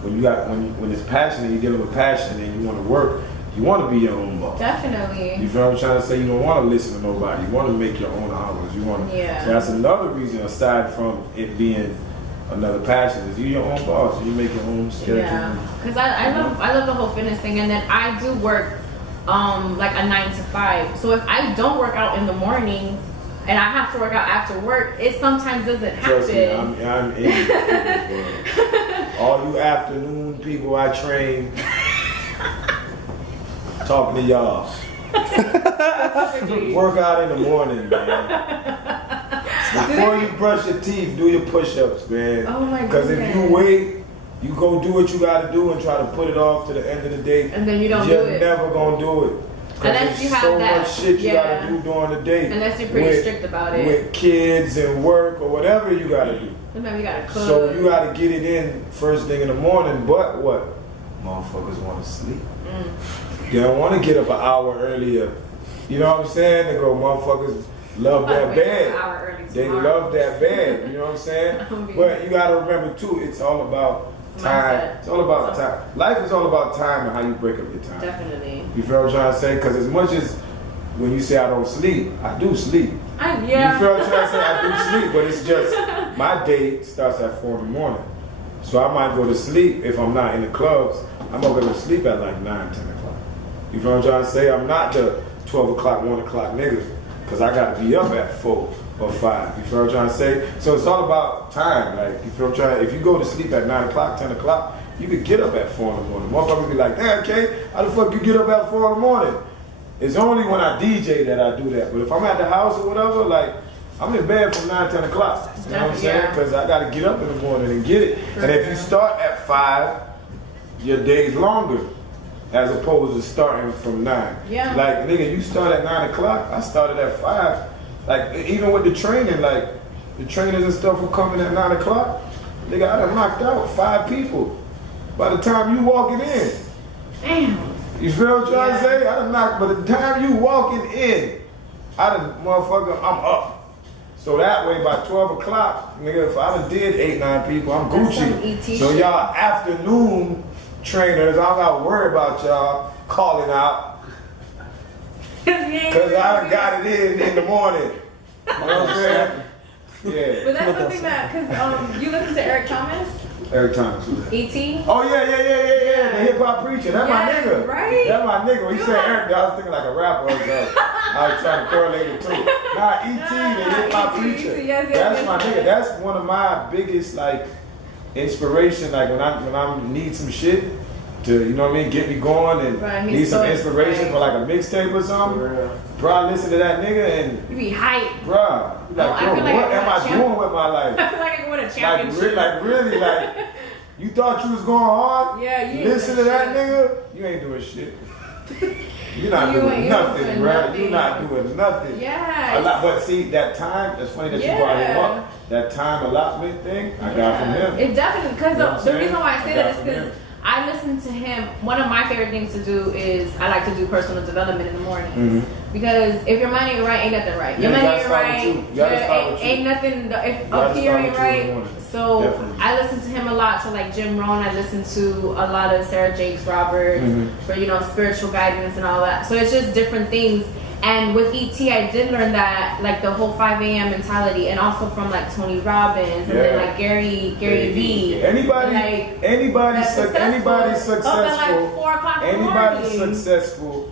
when it's passionate, you're dealing with passion and you want to work, you want to be your own boss. Definitely. You feel what I'm trying to say? You don't want to listen to nobody. You want to make your own hours. You want to. So that's another reason, aside from it being another passion, is you're your own boss. You make your own schedule. Because I love the whole fitness thing, and then I do work like a 9 to 5. So if I don't work out in the morning, and I have to work out after work, it sometimes doesn't happen. Trust me, I'm in it. All you afternoon people I train, talking to y'all. Work out in the morning, man. Before you brush your teeth, do your push-ups, man. Oh my god. Because if you wait, you go do what you gotta do and try to put it off to the end of the day. And then you don't do it. You're never gonna do it. Unless you have so that, much shit you gotta do during the day. Unless you're pretty strict about it. With kids and work or whatever you gotta do. Sometimes you gotta cook. So you gotta get it in first thing in the morning, but what? Motherfuckers wanna sleep. They don't wanna get up an hour earlier. You know what I'm saying? They go, motherfuckers love that bed. They love that bed, you know what I'm saying? But you gotta remember too, it's all about time. It's all about time. Life is all about time and how you break up your time. Definitely. You feel what I'm trying to say? Because as much as when you say I don't sleep, I do sleep. You feel what I'm trying to say? I do sleep, but it's just my day starts at 4 in the morning. So I might go to sleep if I'm not in the clubs. I'm gonna go to sleep at like 9, 10 o'clock. You feel what I'm trying to say? I'm not the 12 o'clock, 1 o'clock nigga. Because I gotta be up at 4 or 5. You feel what I'm trying to say? So it's all about time. Like, you feel what I'm trying to say? If you go to sleep at 9 o'clock, 10 o'clock, you could get up at 4 in the morning. Motherfuckers be like, damn, K, how the fuck you get up at 4 in the morning? It's only when I DJ that I do that. But if I'm at the house or whatever, like, I'm in bed from 9, 10 o'clock. You know what I'm saying? Because I gotta get up in the morning and get it. And if you start at 5, your day's longer. As opposed to starting from 9. Like, nigga, you start at 9 o'clock, I started at 5. Like, even with the training, like, the trainers and stuff were coming at 9 o'clock. Nigga, I done knocked out 5 people by the time you walking in. Damn. You feel what I'm trying to say? I done knocked, by the time you walking in, I done, motherfucker, I'm up. So that way, by 12 o'clock, nigga, if I done did 8, 9 people, I'm Gucci. So y'all afternoon trainers, I don't gotta worry about y'all calling out. Cause I done got it in the morning. You know what I'm saying? Yeah. But that's something that, cause you listen to Eric Thomas? Eric Thomas. E.T.? Oh yeah. The hip hop preacher. That's my nigga. Right? That's my nigga. When you said Eric, I was thinking like a rapper or something. I was trying to correlate it too. Nah, E.T. the hip hop preacher. That's my nigga. That's one of my biggest like inspiration. Like when I need some shit to, you know what I mean, get me going and need some inspiration for like a mixtape or something. Bro, I listen to that nigga and you be hyped. Bro, like, what am I doing with my life? I feel like I can win a championship. Like really, like you thought you was going hard? Yeah, you listen to that nigga, you ain't doing shit. You're not doing nothing, bro. You're not doing nothing. Yeah. But see, that time, that's funny that you brought him up. That time allotment thing, I got from him. It definitely, because the reason why I say that is because I listen to him. One of my favorite things to do is I like to do personal development in the mornings. Because if your mind ain't right, ain't nothing right. Your mind ain't right, ain't nothing. If up here ain't right. So definitely. I listen to him a lot. So like Jim Rohn, I listen to a lot of Sarah Jakes Roberts for spiritual guidance and all that. So it's just different things. And with ET, I did learn that, like the whole 5 a.m. mentality, and also from like Tony Robbins, and then like Gary Vee. Anybody successful, like 4 o'clock in the morning. Anybody successful,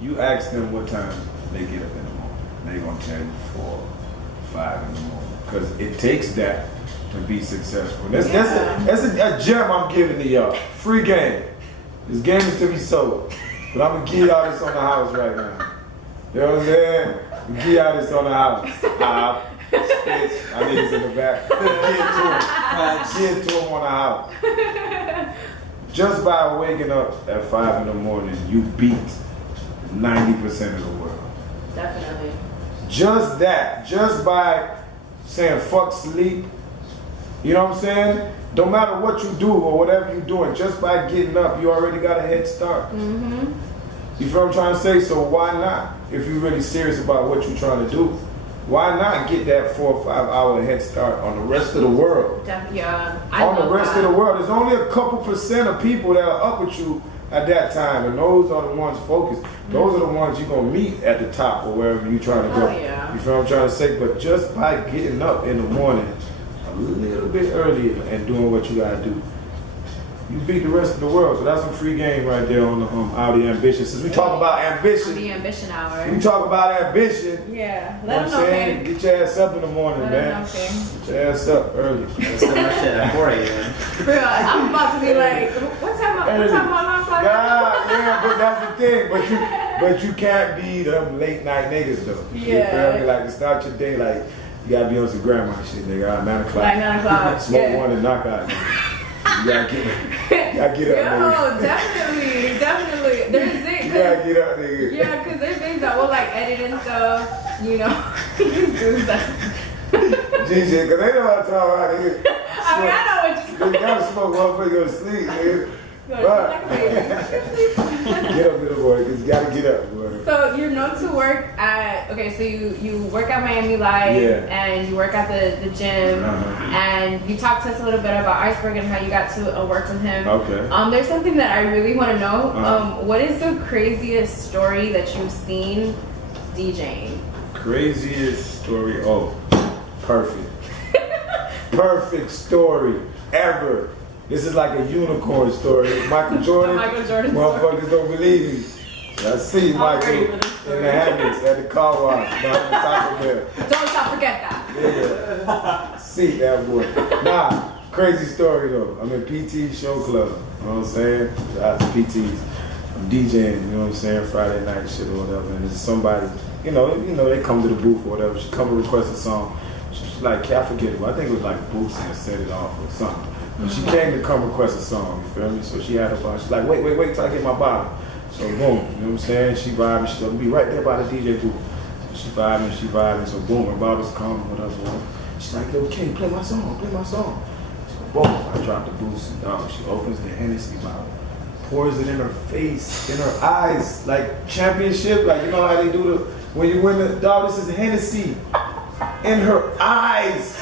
you ask them what time they get up in the morning. They're gonna tell you 4, 5 in the morning, because it takes that to be successful. That's a gem I'm giving to y'all. Free game. This game is to be sold, but I'm gonna give y'all this on the house right now. You know what I'm saying? Give y'all this on the house. I need this in the back. Give it to him on the house. Just by waking up at 5 in the morning, you beat 90% of the world. Definitely. Just that. Just by saying fuck sleep. You know what I'm saying? No matter what you do or whatever you're doing, just by getting up, you already got a head start. You feel what I'm trying to say? So why not? If you're really serious about what you're trying to do, why not get that 4 or 5 hour head start on the rest of the world? On the rest of the world. There's only a couple % of people that are up with you at that time, and those are the ones focused. Those are the ones you're going to meet at the top or wherever you're trying to go. You feel what I'm trying to say? But just by getting up in the morning a little bit earlier and doing what you got to do, you beat the rest of the world. So that's some free game right there on the Audi Ambition. Since we talk about ambition, the ambition hour. We talk about ambition. Yeah, let them know, man. Get your ass up in the morning, man. Get your ass up early. That's my shit at 4 a.m. Real, I'm about to be like, what time am I? Yeah, but that's the thing. But you can't be them late night niggas though. You feel me? Like to start your day like you gotta be on some grandma shit, nigga. 9 o'clock. Like 9 o'clock. Smoke one and knock out. You gotta get up, nigga. Definitely. There's things. You gotta get up, nigga. Yeah, because there's things that we'll like edit and stuff, you know. Do stuff. GJ, because they know what I'm talking about, nigga. I mean, I know what you're You gotta smoke one before you go to sleep, nigga. But get up in the morning, because you gotta get up, boy. So you're known to work at, so you work at Miami Live, and you work at the gym, and you talked to us a little bit about Iceberg and how you got to work with him. There's something that I really want to know. What is the craziest story that you've seen DJing? Craziest story? Oh, perfect. Perfect story ever. This is like a unicorn story. Michael Jordan. Motherfuckers don't believe me. I see Michael in the habits at the car wash behind the Taco Bell. Don't stop, forget that. Yeah. See that boy. Nah, crazy story though. I'm in PT Show Club. You know what I'm saying? Shout out to PTs. I'm DJing, you know what I'm saying? Friday night shit or whatever. And there's somebody, you know, they come to the booth or whatever. She come and request a song. She's like, I forget it. I think it was like Bootsy and Set It Off or something. But she came to come request a song, you feel me? So she had her bottle. She's like, wait till I get my bottle. So boom, you know what I'm saying? She vibing. She's gonna be right there by the DJ booth. So she vibing. So boom, her bottles come, whatever. She's like, yo, King, play my song. So boom, I drop the boost and dog. She opens the Hennessy bottle, pours it in her face, in her eyes, like championship. Like you know how they do when you win the dog. This is Hennessy in her eyes.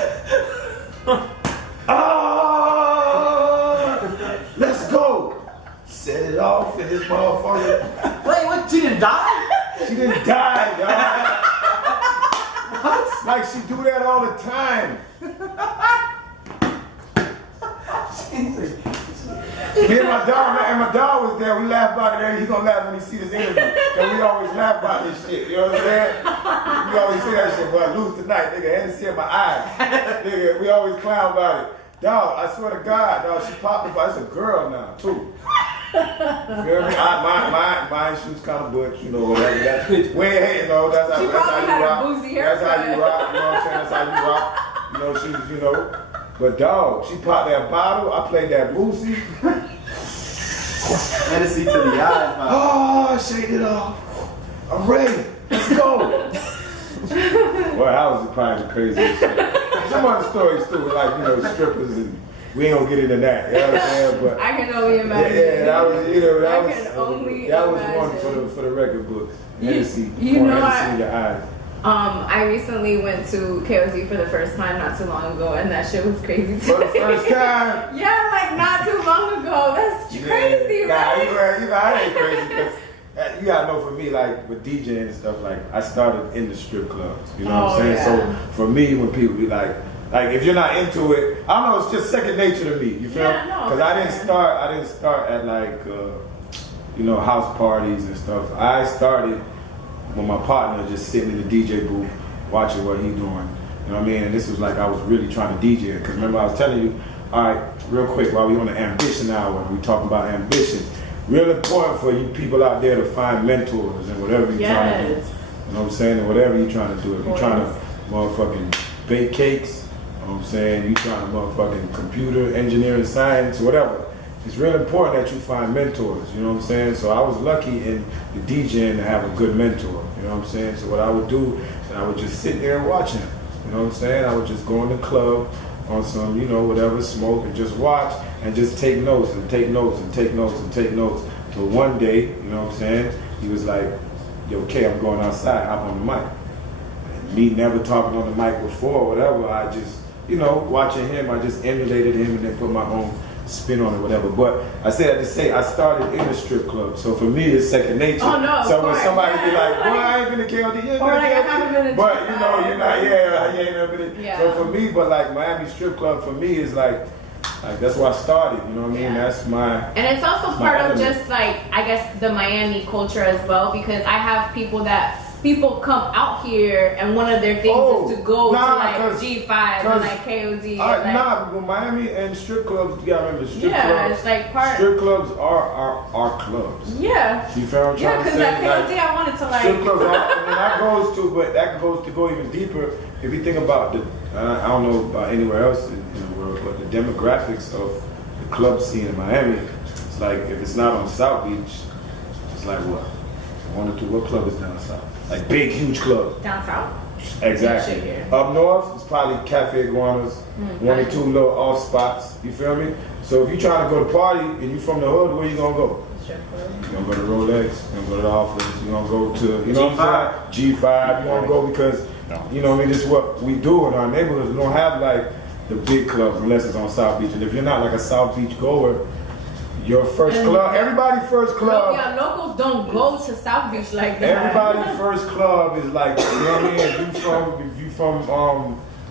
Let's go. Set it off in this motherfucker. Wait, what? She didn't die? She didn't die, y'all. What? Like she do that all the time. Me and my dog was there. We laughed about it. He gonna laugh when he see this interview. Cause we always laugh about this shit. You know what I'm saying? We always say that shit. But I lose tonight, nigga. Hennessy in my eyes, nigga. We always clown about it. Dog, I swear to God, dog, she popped me, but it's a girl now, too. You feel me? My shoes kind of butch, you know, whatever. We ain't hating, though. That's how you rock. That's how you rock, you know what I'm saying? That's how you rock. You know, she's, you know. But, dog, she popped that bottle. I played that Boosie. Hennessy to the eyes, man. Oh, shake it off. I'm ready. Let's go. Boy, that was probably the craziest shit. Some other stories too, like, you know, strippers and we ain't gonna get into that. You know what I'm saying? But I can only imagine. yeah, that was, you know, that was imagine. one for the record books. You know I I recently went to KOZ for the first time not too long ago, and that shit was crazy too. For the first time? Yeah, like not too long ago. That's crazy, right? You know, I ain't crazy because you gotta know, for me, like with DJing and stuff, like I started in the strip clubs. You know what I'm saying? Yeah. So for me, when people be like if you're not into it, I don't know, it's just second nature to me. You feel? Because I didn't start at like you know, house parties and stuff. I started with my partner just sitting in the DJ booth watching what he doing. You know what I mean? And this was like I was really trying to DJ. Because remember I was telling you, all right, real quick, while we on the ambition hour, we talking about ambition. Real important for you people out there to find mentors and whatever you're trying to do. You know what I'm saying? And whatever you're trying to do. If you're trying to motherfucking bake cakes, you know what I'm saying? You trying to motherfucking computer, engineering, science, whatever. It's real important that you find mentors, you know what I'm saying? So I was lucky in the DJing to have a good mentor, you know what I'm saying? So what I would do, I would just sit there and watch him, you know what I'm saying? I would just go in the club on some, you know, whatever, smoke, and just watch and just take notes and take notes and take notes and take notes. Till one day, you know what I'm saying? He was like, yo, K, I'm going outside, hop on the mic. And me never talking on the mic before or whatever, I just, you know, watching him, I just emulated him and then put my own spin on it, whatever. But I say that to say I started in the strip club, so for me it's second nature. Oh no! So when somebody be like, "Boy, I ain't been to KLD," you ain't been to KLD, but you know, you're not. Yeah, you ain't never been. Yeah. So for me, but like Miami strip club for me is like that's where I started. You know what I mean? That's my. And it's also part of just like I guess the Miami culture as well, because I have people come out here and one of their things is to go to like G5 and like KOD. Nah, but Miami and strip clubs, you gotta remember strip clubs. Yeah, it's like part. Strip clubs are clubs. Yeah. You feel what I'm trying to say? Yeah, because at KOD I wanted to like. Strip clubs are, and that goes to go even deeper. If you think about I don't know about anywhere else in the world, but the demographics of the club scene in Miami, it's like if it's not on South Beach, it's like what? One or two. What club is down south? Like big, huge club. Down south? Exactly. Up north, it's probably Cafe Iguanas, one or two little off spots. You feel me? So if you're trying to go to party and you from the hood, where you gonna go? You're gonna go to Rolex, you're gonna go to the office, you're gonna go to, you know what I'm saying? G5, you wanna go because, you know what I mean, this is what we do in our neighborhoods. We don't have like the big clubs unless it's on South Beach. And if you're not like a South Beach goer, your first club, everybody's first club. Yeah, locals don't go to South Beach like that. Everybody's first club is like, you know what I mean? If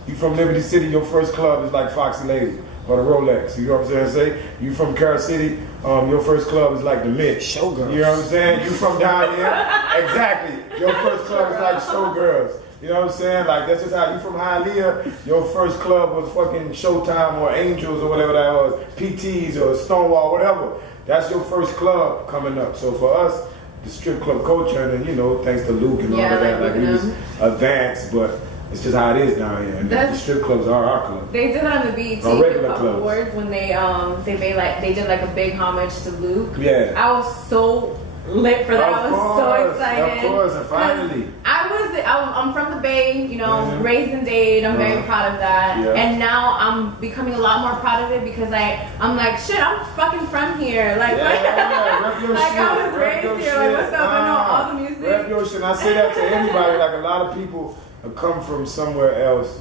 you from Liberty City, your first club is like Foxy Lady or the Rolex. You know what I'm saying? You from Carol City, your first club is like the Mint. Showgirls. You know what I'm saying? You from down here, exactly. Your first club is like Showgirls. You know what I'm saying? Like that's just how you from Hialeah. Your first club was fucking Showtime or Angels or whatever that was, PTs or Stonewall, whatever. That's your first club coming up. So for us, the strip club culture, and then, you know, thanks to Luke and all of that, like we was advanced, but it's just how it is down here. And the strip clubs are our club. They did it on the BET Awards when they did like a big homage to Luke. Yeah. I was so lit for that. I was so excited. Of course, and finally. I'm from the Bay, you know, raised in Dade. I'm very proud of that. Yeah. And now I'm becoming a lot more proud of it because I'm like, shit, I'm fucking from here. Like, like I was raised here. Like, what's up? I know all the music. Rep your shit. I say that to anybody. Like, a lot of people come from somewhere else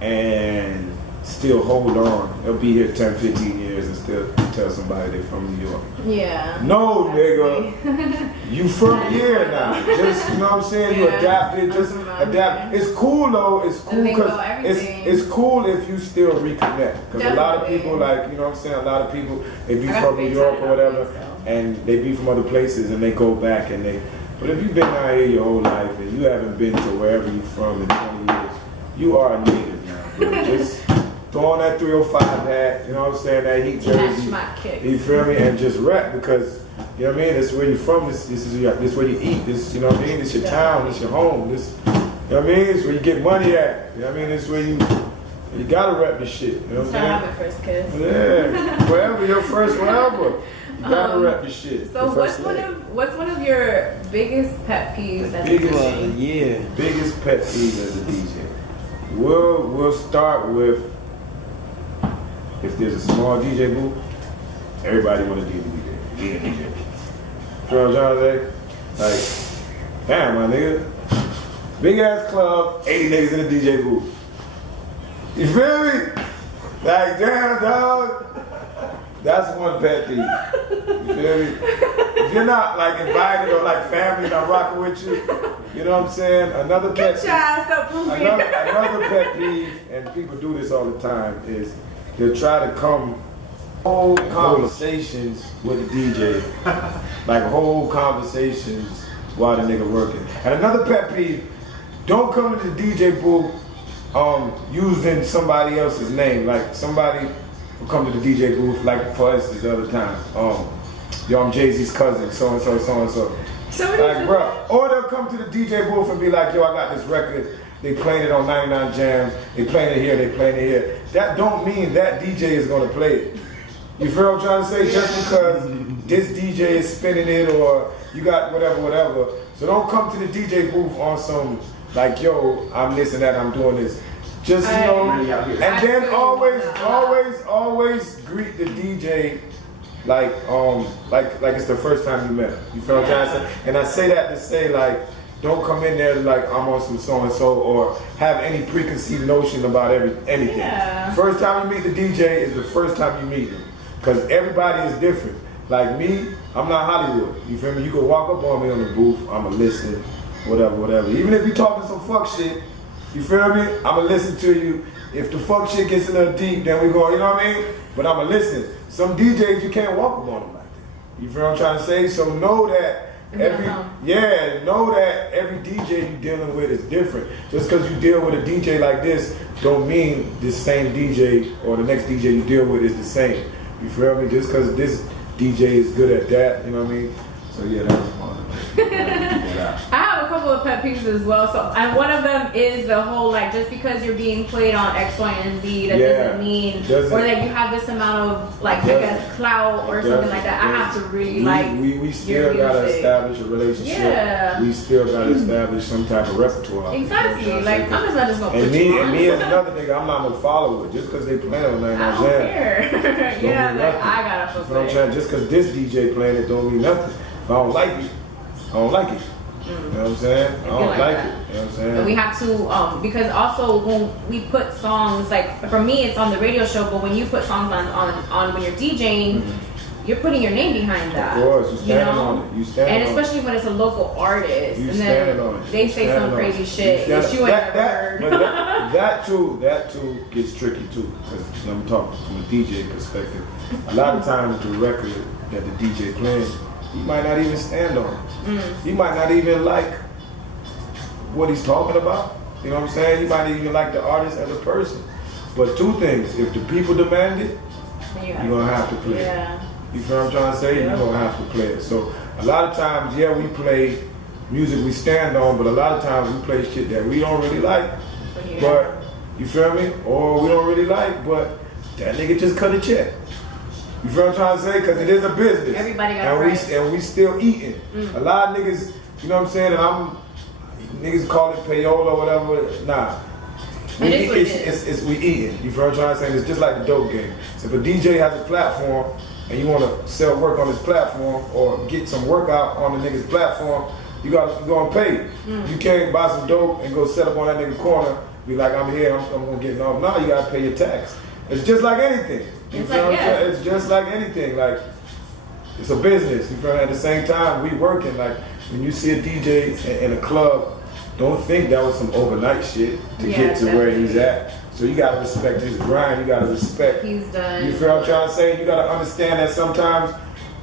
and still hold on. They'll be here 10, 15 years and still tell somebody they're from New York. Yeah. No, nigga. You from here now. Just, you know what I'm saying? You adapted. Just adapt. It's cool, though. It's cool because it's cool if you still reconnect. Because a lot of people, like, you know what I'm saying? A lot of people, they be from New York or whatever, and they be from other places and they go back and they... But if you've been out here your whole life and you haven't been to wherever you're from in 20 years, you are a native now. Bro. Just throw on that 305 hat, you know what I'm saying, that Heat jersey. You feel me? And just rap because, you know what I mean, this is where you're from, this is where you eat, this, you know what I mean, this your town, this your home, this, you know what I mean, this is where you get money at, you know what I mean, this is where you gotta rap this shit, you know what I'm saying? Have my first kiss. Yeah, wherever, your first, wherever. You gotta rap this shit. So what's one of your biggest pet peeves as a DJ? Biggest pet peeve as a DJ. We'll start with if there's a small DJ booth, everybody want to be a DJ. Be a DJ. You know what I'm trying to say? Like, damn, my nigga. Big ass club, 80 niggas in the DJ booth. You feel me? Like, damn, dog. That's one pet peeve. You feel me? If you're not like invited or like family not rocking with you, you know what I'm saying? Another pet peeve. Another pet peeve, and people do this all the time, is they'll try to come whole conversations with the DJ. Like whole conversations while the nigga working. And another pet peeve, don't come to the DJ booth using somebody else's name. Like somebody will come to the DJ booth, like for instance the other time, yo, I'm Jay-Z's cousin, so-and-so, so-and-so. Like, bro, or they'll come to the DJ booth and be like, yo, I got this record, they playing it on 99 Jams, they playing it here, they playing it here. That don't mean that DJ is gonna play it. You feel what I'm trying to say? Just because this DJ is spinning it or you got whatever. So don't come to the DJ booth on some, like, yo, I'm this and that, I'm doing this. Just, you know, and then always greet the DJ like it's the first time you met him. You feel what I'm trying to say? And I say that to say, like, don't come in there like I'm on some so-and-so or have any preconceived notion about anything. Yeah. First time you meet the DJ is the first time you meet him. Because everybody is different. Like me, I'm not Hollywood. You feel me? You can walk up on me on the booth, I'ma listen, whatever. Even if you talking some fuck shit, you feel me? I'ma listen to you. If the fuck shit gets a little deep, then we go, you know what I mean? But I'ma listen. Some DJs, you can't walk up on them like that. You feel what I'm trying to say? So know that every DJ you dealing with is different. Just because you deal with a DJ like this, don't mean this same DJ or the next DJ you deal with is the same. You feel me? Just because this DJ is good at that, you know what I mean? So yeah, that was one. I have a couple of pet peeves as well. So, and one of them is the whole, like, just because you're being played on X, Y, and Z, that doesn't mean, or that you have this amount of, like, I guess, clout or something like that. I have to really we still gotta establish a relationship. Yeah. We still gotta establish some type of repertoire. Exactly. Like, I'm just not just gonna put you on. And me as another nigga, I'm not gonna follow it just because they playing on 99 Jam. I don't care. Yeah, like, I gotta fulfill it. Just because this DJ playing it don't mean nothing. If I don't like it, I don't like it. You know what I'm saying? I don't like it. You know what I'm saying? But we have to, because also when we put songs, like for me it's on the radio show, but when you put songs on when you're DJing, you're putting your name behind that. Of course, you standing on it. You standing on it. And especially when it's a local artist, you and then they say some crazy shit that you ain't never heard. That too gets tricky too, because I'm talking from a DJ perspective. A lot of times the record that the DJ playing, he might not even stand on it. He might not even like what he's talking about. You know what I'm saying? He might not even like the artist as a person. But two things, if the people demand it, you're gonna have to play it. You feel what I'm trying to say? You're gonna have to play it. So a lot of times, yeah, we play music we stand on, but a lot of times we play shit that we don't really like. But you feel me? Or we don't really like, but that nigga just cut a check. You feel what I'm trying to say? Because it is a business. Everybody got and we still eating. A lot of niggas, you know what I'm saying? And niggas call it payola or whatever. Nah. We eating. You feel what I'm trying to say? It's just like the dope game. So if a DJ has a platform and you want to sell work on his platform or get some work out on the nigga's platform, you gonna pay. You can't buy some dope and go set up on that nigga corner, be like, I'm here, I'm gonna get it off. No, you gotta pay your tax. It's just like anything. It's just like anything. Like, it's a business. You feel me? At the same time, we working. Like, when you see a DJ in a club, don't think that was some overnight shit to get to where he's at. So you gotta respect his grind. You gotta respect. He's done. You feel what I'm trying to say? You gotta understand that sometimes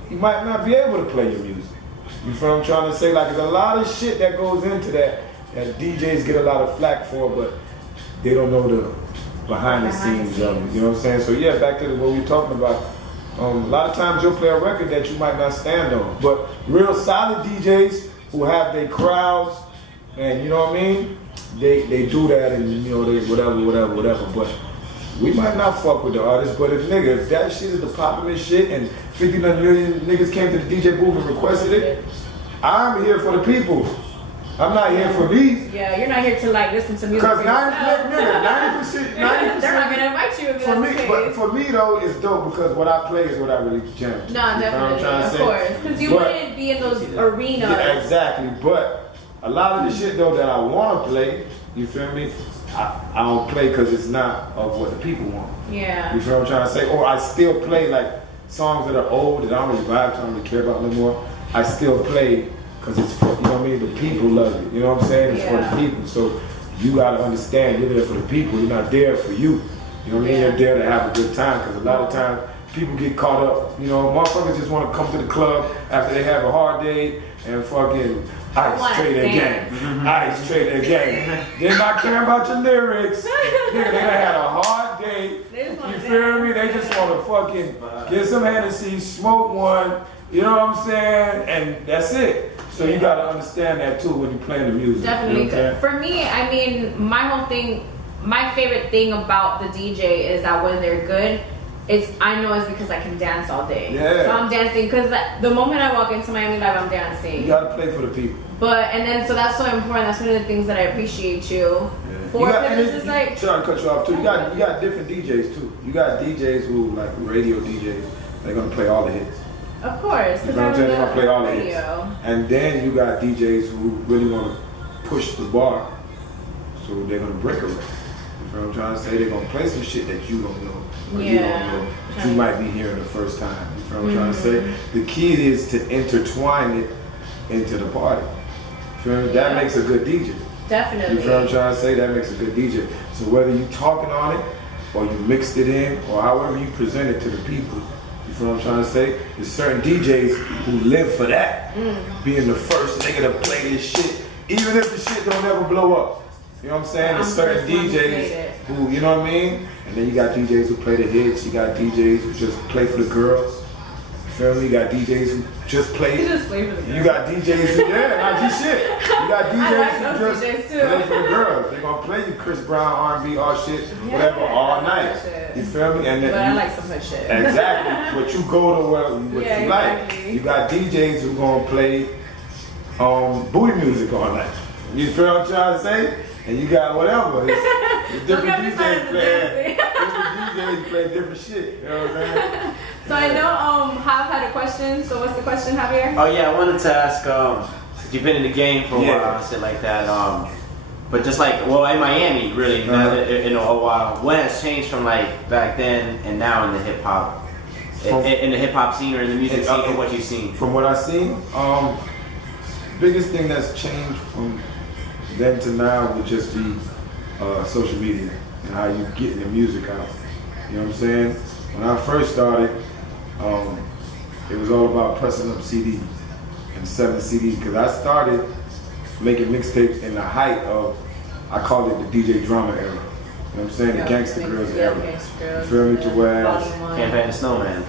he might not be able to play your music. You feel what I'm trying to say? Like, there's a lot of shit that goes into that DJs get a lot of flack for, but they don't know the behind the scenes of it. You know what I'm saying? So yeah, back to what we were talking about. A lot of times you'll play a record that you might not stand on, but real solid DJs who have their crowds, and you know what I mean, they do that, and you know, they whatever. But we might not fuck with the artist, but if that shit is the popular shit and 59 million niggas came to the DJ booth and requested it, I'm here for the people. I'm not here for me. Yeah, you're not here to like listen to music. Because 90%, they're not gonna invite you if for me. that's the case. But for me though, it's dope because what I play is what I really jam to. No, definitely, of course, because you wouldn't be in those arenas. Yeah, exactly, but a lot of the shit though that I want to play, you feel me? I don't play because it's not of what the people want. Yeah. You feel what I'm trying to say? Or I still play like songs that are old that I don't really vibe to, I don't really care about no more. I still play because it's for, you know what I mean? The people love it. You know what I'm saying? It's for the people. So you got to understand you're there for the people. You're not there for you. You know what I mean? You're there to have a good time because a lot of times people get caught up. You know, motherfuckers just want to come to the club after they have a hard day and fucking ice trade their game. Ice trade their game. They're not caring about your lyrics. Nigga, they done had a hard day. You feel me? They just want to fucking get some Hennessy, smoke one. You know what I'm saying? And that's it. So you got to understand that too when you're playing the music. Definitely. You know what I'm saying? For me, I mean, my whole thing, my favorite thing about the DJ is that when they're good, I know it's because I can dance all day. Yeah. So I'm dancing because the moment I walk into Miami Live, I'm dancing. You gotta play for the people. So that's so important. That's one of the things that I appreciate you for. It's like, sorry to cut you off too. You got different DJs too. You got DJs who like radio DJs. They're gonna play all the hits. Of course. You know what I'm saying? They're gonna play all the hits. Radio. And then you got DJs who really want to push the bar, so they're gonna break a record. You know what I'm trying to say? They're gonna play some shit that you don't know. Or you don't know, that you might be hearing the first time. You feel what I'm trying to say? The key is to intertwine it into the party. You feel me? That makes a good DJ. Definitely. You feel what I'm trying to say? That makes a good DJ. So whether you talking on it, or you mixed it in, or however you present it to the people, you feel what I'm trying to say? There's certain DJs who live for that. Being the first nigga to play this shit, even if the shit don't ever blow up. You know what I'm saying? There's certain DJs who, you know what I mean? And then you got DJs who play the hits. You got DJs who just play for the girls. You feel me? You got DJs who just play. You just play for the girls. You got DJs who, not just shit. You got DJs who just play for the girls. They're gonna play you Chris Brown, R&B, all shit, whatever, all night. You feel me? And then I like some hood shit. Exactly. But you go to what you like. You got DJs who gonna play booty music all night. You feel what I'm trying to say? And you got whatever. It's different DJs playing. Different DJs play different shit. You know what I'm saying? So I know Hav had a question. So what's the question, Javier? Oh yeah, I wanted to ask. You've been in the game for a while, and shit like that. But just like, well, in Miami, really, in a while. What has changed from like back then and now in the hip hop, in the hip hop scene or in the music scene, from what you've seen? From what I've seen, biggest thing that's changed from then to now would just be social media and how you getting the music out. You know what I'm saying? When I first started, it was all about pressing up CD and 7 CD because I started making mixtapes in the height of, I call it the DJ drama era. You know what I'm saying? The Gangsta Girls era. You feel me? To where Campaign the Snowman.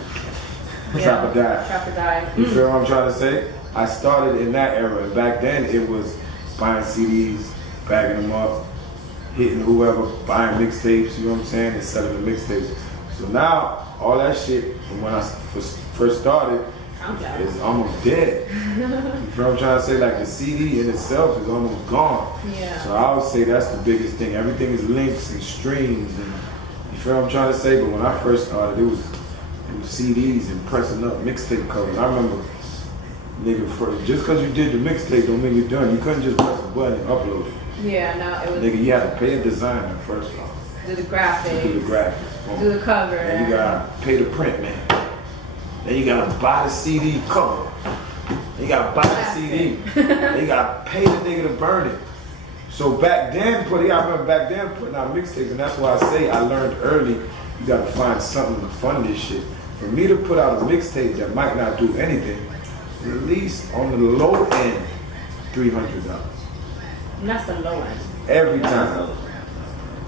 Trap or Die. You feel what I'm trying to say? I started in that era, and back then it was buying CDs, bagging them up, hitting whoever, buying mixtapes, you know what I'm saying, and selling the mixtapes. So now, all that shit from when I first started is almost dead. You feel what I'm trying to say? Like the CD in itself is almost gone. Yeah. So I would say that's the biggest thing. Everything is links and streams, and you feel what I'm trying to say? But when I first started, it was CDs and pressing up mixtape covers. I remember, nigga, just because you did the mixtape don't mean you're done. You couldn't just press a button and upload it. Yeah, no, it was. Nigga, you had to pay a designer first off. Do the graphics. Do the graphics. Do the cover. And you gotta pay the print man. Then you gotta buy the CD cover. Then you gotta buy the CD. Then you gotta pay the nigga to burn it. So back then, I remember back then putting out mixtapes, and that's why I say I learned early, you gotta find something to fund this shit. For me to put out a mixtape that might not do anything, at least on the low end, $300. And that's the low end. Every time.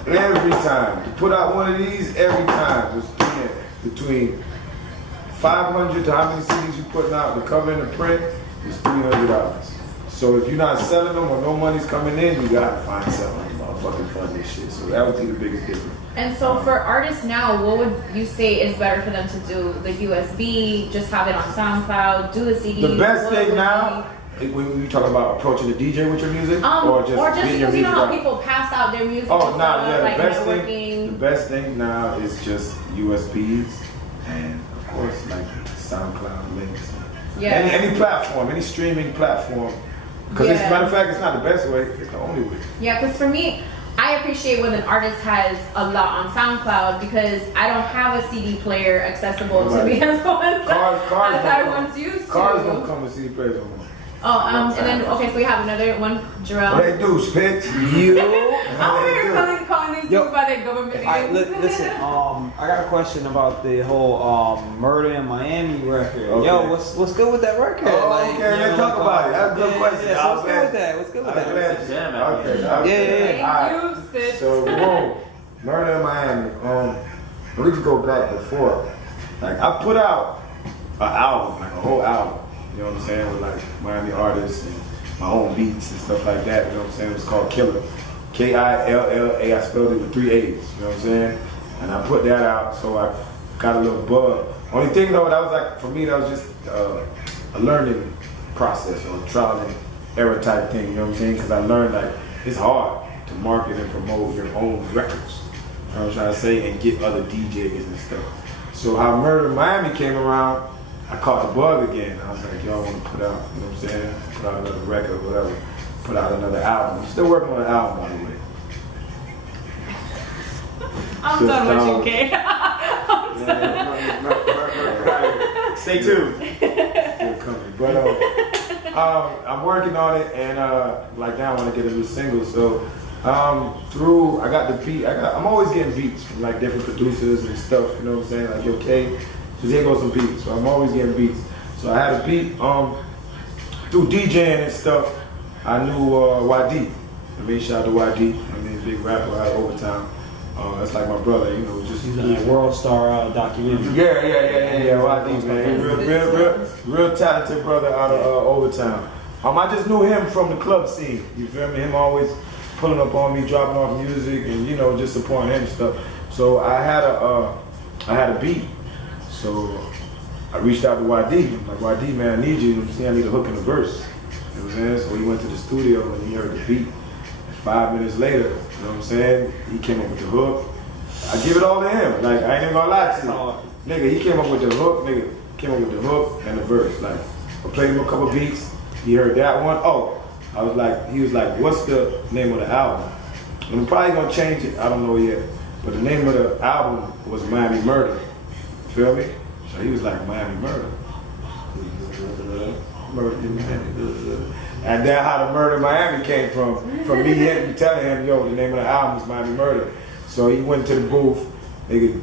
Every time. To put out one of these, every time was between $500 to how many CDs you putting out, the cover and the print was $300. So if you're not selling them or no money's coming in, you gotta find something to motherfucking fund this shit. So that would be the biggest difference. And so for artists now, what would you say is better for them to do? The USB, just have it on SoundCloud, do the CD? The best thing now, When you talk about approaching the DJ with your music, or just being your because you know how music people pass out their music. Oh, and nah, stuff, yeah, like the best thing now is just USBs and of course like SoundCloud links. Yeah. Any platform, any streaming platform. Because as a matter of fact, it's not the best way, it's the only way. Yeah, because for me, I appreciate when an artist has a lot on SoundCloud because I don't have a CD player accessible to me as well as I once used to. Cars don't come with CD players anymore. Oh, and then, okay, so we have another one, Jarrell. What they do, Spitz? I'm over here calling these dudes by their government names. Listen, I got a question about the whole Murder in Miami record. Okay. Yo, what's good with that record? Oh, like, okay, let's talk about it. That's a good question. Yeah, so what's good with that? What's good with that? Okay. Thank you, Spitz. So, whoa, Murder in Miami. We could go back before. Like, I put out an album, like a whole album. You know what I'm saying? With like Miami artists and my own beats and stuff like that. You know what I'm saying? It was called Killa. K-I-L-L-A. I spelled it with 3 A's. You know what I'm saying? And I put that out, so I got a little bug. Only thing though, that was like, for me, that was just a learning process or trial and error type thing. You know what I'm saying? Because I learned like it's hard to market and promote your own records. You know what I'm trying to say? And get other DJs and stuff. So how Murder in Miami came around, I caught the bug again. I was like, yo, I want to put out, you know what I'm saying? Put out another record or whatever. Put out another album. I'm still working on an album, by the way. I'm done with you, Kay. Stay tuned. Still coming. But I'm working on it, and like now I want to get a new single. So through, I got the beat. I'm always getting beats from like different producers and stuff. You know what I'm saying? Like, yo, Kay, because here goes some beats. So I'm always getting beats. So I had a beat through DJing and stuff. I knew YD. I mean, shout out to YD. I mean, big rapper out of Overtown. That's like my brother, you know, just He's a World Star documentary. Yeah. YD, man. Real talented brother out of Overtown. I just knew him from the club scene. You feel me? Him always pulling up on me, dropping off music, and you know, just supporting him and stuff. So I had a beat. So I reached out to YD. I'm like, YD, man, I need you. You know what I'm saying? I need a hook and a verse. You know what I'm saying? So he went to the studio and he heard the beat. And 5 minutes later, you know what I'm saying? He came up with the hook. I give it all to him. Like, I ain't even gonna lie to you. Nigga, he came up with the hook. Nigga came up with the hook and the verse. Like, I played him a couple beats. He heard that one. Oh, he was like, what's the name of the album? And I'm probably gonna change it. I don't know yet. But the name of the album was Miami Murder. Feel me? So he was like, Miami Murder. Murder in Miami. And that's how the Murder in Miami came from me telling him, yo, the name of the album is Miami Murder. So he went to the booth. Nigga,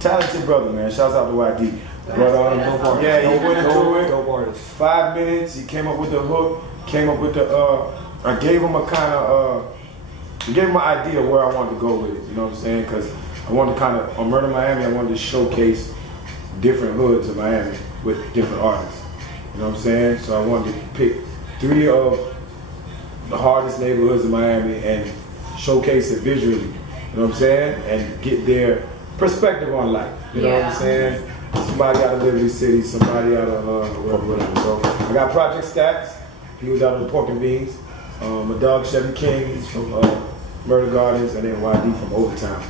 talented brother, man. Shouts out to YD. But yeah, he went into it. 5 minutes, he came up with the hook, came up with the, I gave him a kind of, gave him an idea where I wanted to go with it, you know what I'm saying? Because I wanted to kind of, on Murder Miami, I wanted to showcase different hoods of Miami with different artists. You know what I'm saying? So I wanted to pick 3 of the hardest neighborhoods of Miami and showcase it visually. You know what I'm saying? And get their perspective on life. You know what I'm saying? Somebody out of Liberty City, somebody out of whatever. So I got Project Stacks. He was out of the Pork and Beans. My dog Chevy King, he's from Murder Gardens, and then YD from Overtown.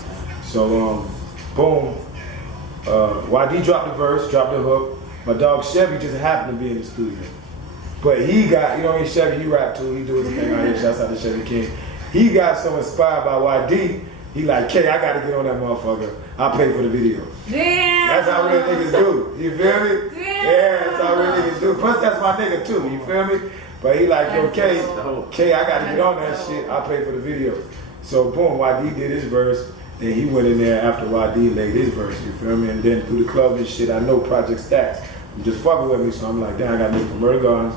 So boom, YD dropped the verse, dropped the hook. My dog Chevy just happened to be in the studio. But he got, you know, Chevy, he rap too, he do his thing out here, shouts out to Chevy King. He got so inspired by YD, he like, Kay, I gotta get on that motherfucker. I'll pay for the video. Damn! That's how real niggas do. You feel me? Damn! Yeah, that's how real niggas do. Plus, that's my nigga too, you feel me? But he like, yo, Kay, I gotta get on that shit. I'll pay for the video. So boom, YD did his verse. Then he went in there after YD laid his verse, you feel me? And then through the club and shit, I know Project Stacks. I'm just fucking with me, so I'm like, damn, I got niggas from Murder Gardens.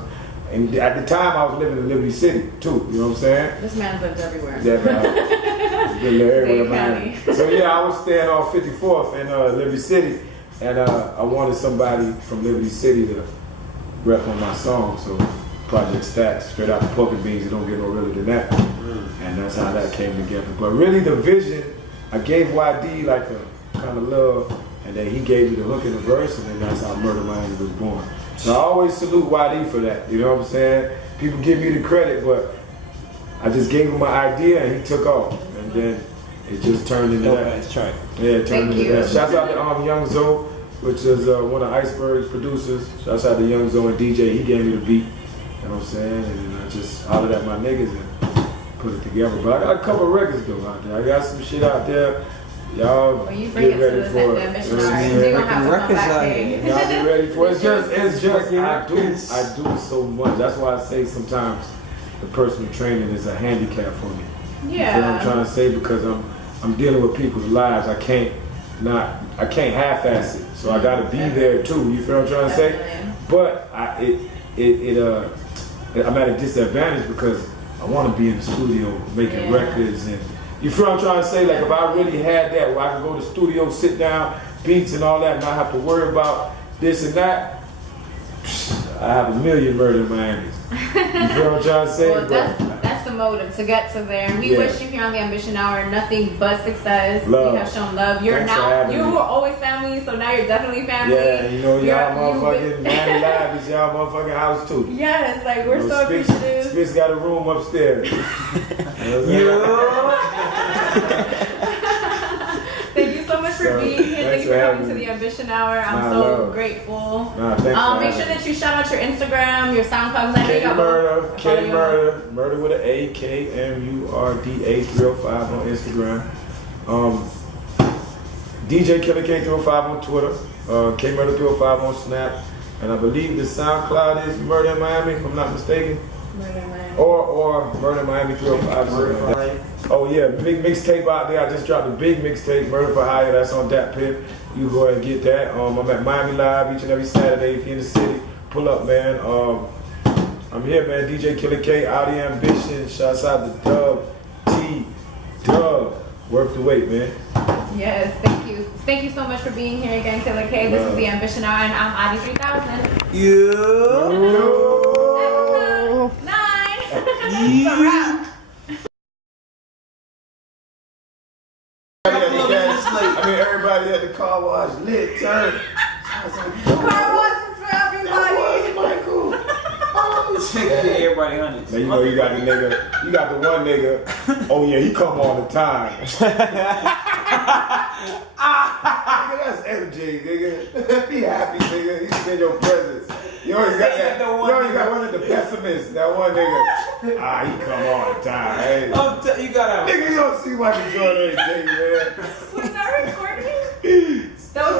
And at the time, I was living in Liberty City too, you know what I'm saying? This man's lived everywhere. Yeah, man. Dade County. So yeah, I was staying on 54th in Liberty City, and I wanted somebody from Liberty City to rep on my song, so Project Stacks, straight out the Pork and Beans, you don't get no realer than that. And that's how that came together. But really the vision, I gave YD like a kind of love, and then he gave me the hook and the verse, and then that's how Murder Miami was born. So I always salute YD for that. You know what I'm saying? People give me the credit, but I just gave him my idea and he took off. And then it just turned into that. That's right. Yeah, it turned Thank into you. that. Shouts out to Young Zoe, which is one of Iceberg's producers. Shouts out to Young Zoe and DJ. He gave me the beat. You know what I'm saying? And then I just hollered at my niggas and put it together. But I got a couple records though out there. I got some shit out there. Y'all When you bring get it to ready the for it. ambition You know what I'm hour, saying? you're gonna have to come Records back out here. here. Y'all get ready for it. It's just Records. I do so much. That's why I say sometimes the personal training is a handicap for me. You feel what I'm trying to say? Because I'm dealing with people's lives. I can't half-ass it. So I gotta be there too. You feel what I'm trying to say? But I'm at a disadvantage because I want to be in the studio making records and you feel what I'm trying to say? Like if I really had that where I could go to the studio, sit down, beats and all that, and not have to worry about this and that, I have a million murder in Miami. You feel what I'm trying to say? Well, that's the motive to get to there. And we wish you here on the Ambition Hour nothing but success. Love. You have shown love. You're Thanks for now having you me. were always family, so now you're definitely family. Yeah, you know, y'all You've motherfucking Miami Live is y'all motherfucking house too. Yes, like we're so appreciative. Spitz got a room upstairs. Thank you so much for being here. Thank you for coming to the Ambition Hour. I'm so grateful. Make sure that you shout out your Instagram, your SoundCloud. K Murder with an A, KMURDA 305 on Instagram. DJ KILLA K 305 on Twitter. K Murder 305 on Snap. And I believe the SoundCloud is Murder in Miami, if I'm not mistaken. Murder in Miami. Or Murder in Miami 305. Oh yeah, big mixtape out there. I just dropped a big mixtape, Murder for Hire. That's on Dat Piff. You go ahead and get that. I'm at Miami Live each and every Saturday. If you're in the city, pull up, man. I'm here, man. DJ KILLA K, out the Ambition. Shouts out to Dub. Worth the wait, man. Yes, thank you. Thank you so much for being here again, KILLA K. This is the Ambition Hour, and I'm Adi 3000. Episode 9. It's a wrap. Everybody at the car wash lit turn. Car washes for everybody. Michael. Everybody honest. Now you know you got the one nigga. Oh yeah, he come all the time. Nigga, that's MJ, nigga. Be happy, nigga. He's in your presence. You always got that. You always got one of the pessimists. That one nigga. He come all the time. Hey. You gotta. Nigga, you don't see Michael Jordan every day, man. Was that recording? That was